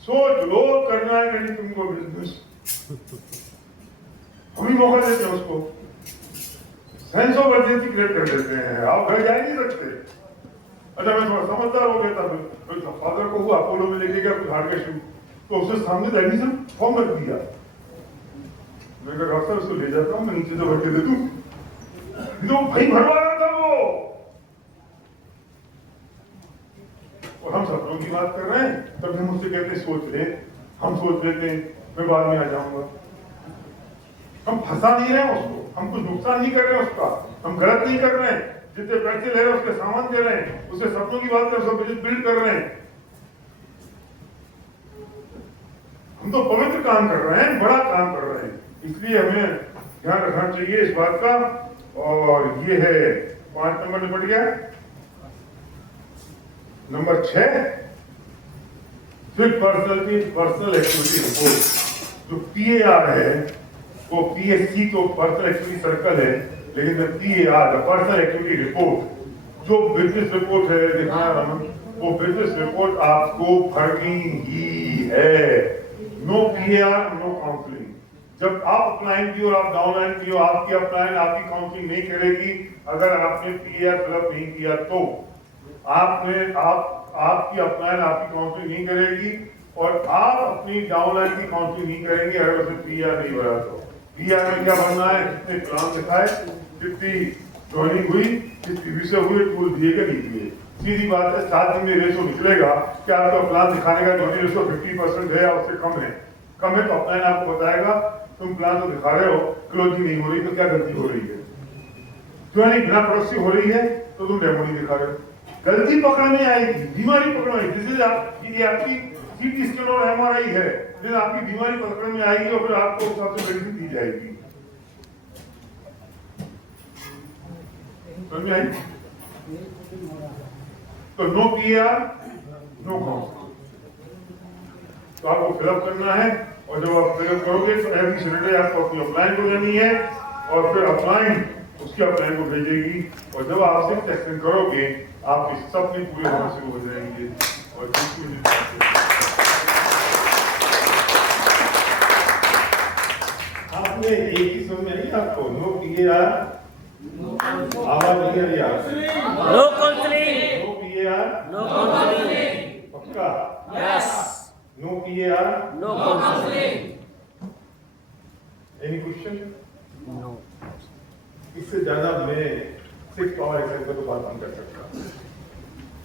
सोच लो करना है नहीं तुमको बिजनेस, हम ही मौका देते हैं उसको, सेंस ऑफ अर्जेंसी क्रिएट कर देते हैं, आप घर जा ही नहीं सकते। अच्छा मैं थोड़ा समझदार हो गया था, फादर को हुआ अपोलो में लेके गया कुछ हार्ड का शूट, तो उसने सामने से एडमिशन फॉर्म रख दिया। मैं कहा डॉक्टर उसको ले जाता हूँ, मैं नीचे से भर के दे दूं, भाई भरवा रहा था वो। और हम सपनों की बात कर रहे हैं, तब हम मुझसे कहते सोच ले, हम सोच लेते हैं मैं बाद में आ जाऊंगा। हम फंसा नहीं रहे उसको, हम कुछ नुकसान नहीं कर रहे हैं उसका, हम गलत नहीं कर रहे हैं, जितने पैसे ले रहे हैं उसके सामान दे रहे हैं, उसके सपनों की बात कर रहे हैं, बिजनेस बिल्ड कर रहे हैं। हम तो पवित्र काम कर रहे हैं, बड़ा काम कर रहे हैं, इसलिए हमें ध्यान रखना चाहिए इस बात का। और ये है 5 नंबर निपट गया। नंबर 6 फिर पर्सनल एक्टिविटी रिपोर्ट, जो PAR है वो PSC तो पर्सनल एक्टिविटी सर्कल है, लेकिन PAR पर्सनल एक्टिविटी रिपोर्ट जो बिजनेस रिपोर्ट है, वो बिजनेस रिपोर्ट आपको भरनी ही है। No PAR no counselling. जब आप अपलाइन की और आप डाउनलाइन की हो, आपकी अपलाइन आपकी काउंसलिंग नहीं करेगी। अगर आपने PAR फिलअप नहीं किया तो आपकी अपलाइन आपकी काउंसलिंग नहीं करेगी, और आप अपनी डाउनलाइन की काउंसलिंग नहीं करेंगे अगर उसने PAR नहीं भरा तो। PAR में क्या बनना है, कितने प्लान दिखाए, कितनी ज्वाइनिंग हुई, कितनी विषय हुए, टूल दिए कि नहीं दिए। सीधी बात है, 7 दिन में रेशो निकलेगा कि आपका प्लान दिखाने का ज्वाइनिंग रेशो 50% है या उससे कम है तो अपलाइन आपको बताएगा तुम प्लान तो दिखा रहे हो, क्लोजिंग नहीं हो रही तो क्या गलती हो रही है। ज्वाइनिंग बिना प्रोडक्टिव हो रही है तो तुम डेमो नहीं दिखा रहे हो। गलती पकड़ने आएगी, बीमारी पकड़ना आएगी, जैसे आपकी CT स्कैन और MRI है, फिर आपकी बीमारी पकड़ में आएगी और फिर आपको सबसे मेडिसिन दी जाएगी। समझ में आई? तो नो PAR नो काउंसलिंग। तो आपको फिलअप करना है, और जब आप फिलअप करोगे तो एवरी सैटरडे आपको अपनी अपलाइन को देनी है, और फिर अपलाइन उसकी अपलाइन को भेजेगी, और जब आप सिर्फ एक्शन करोगे आपके सपने पूरे होने शुरू हो जाएंगे। और आपने एक ही समझ नहीं, आपको नो PAR आवाज नहीं आ रही, no counselling, no PAR no counselling, पक्का yes, no PAR no counselling, any question? No. इससे ज्यादा मैं 6 पावर एक्सरसाइज पर तो बात नहीं कर सकता।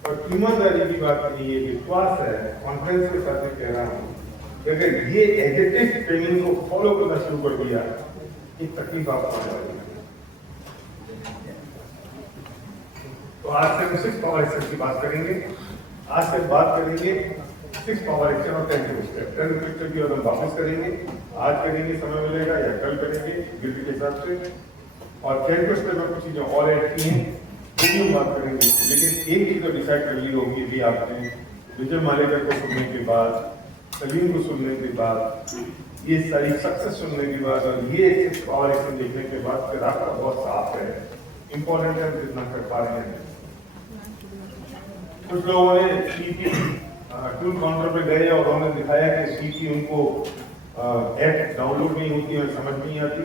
और ईमानदारी की बात नहीं है, विश्वास है, कॉन्फिडेंस के साथ मैं कह रहा हूँ कि अगर ये एजेटिव ट्रेनिंग को फॉलो करना शुरू कर दिया, ये तकलीफ आपको आने वाली है। तो आज से हम 6 पावर एक्शन की बात करेंगे। आज से बात करेंगे 6 पावर एक्शन और 10 स्टेप। 10 स्टेप की और हम वापस करेंगे, आज करेंगे, समय मिलेगा या कल करेंगे ड्यूटी के हिसाब से। और 10 स्टेप में कुछ चीजें और ऐड की हैं, वो भी हम बात करेंगे। लेकिन एक चीज तो डिसाइड कर ली होगी भी आपने, विजय मालेकर को सुनने के बाद, सलीम को सुनने के बाद, ये सारी सक्सेस सुनने के बाद और ये 6 पावर एक्शन देखने के बाद फिर आपका बहुत साफ है, इंपॉर्टेंट है, हम जितना कर पा रहे हैं। कुछ लोगों ने सीपी टूल काउंटर पे गए और उन्होंने दिखाया कि सीपी उनको ऐप डाउनलोड नहीं होती है, समझ नहीं आती।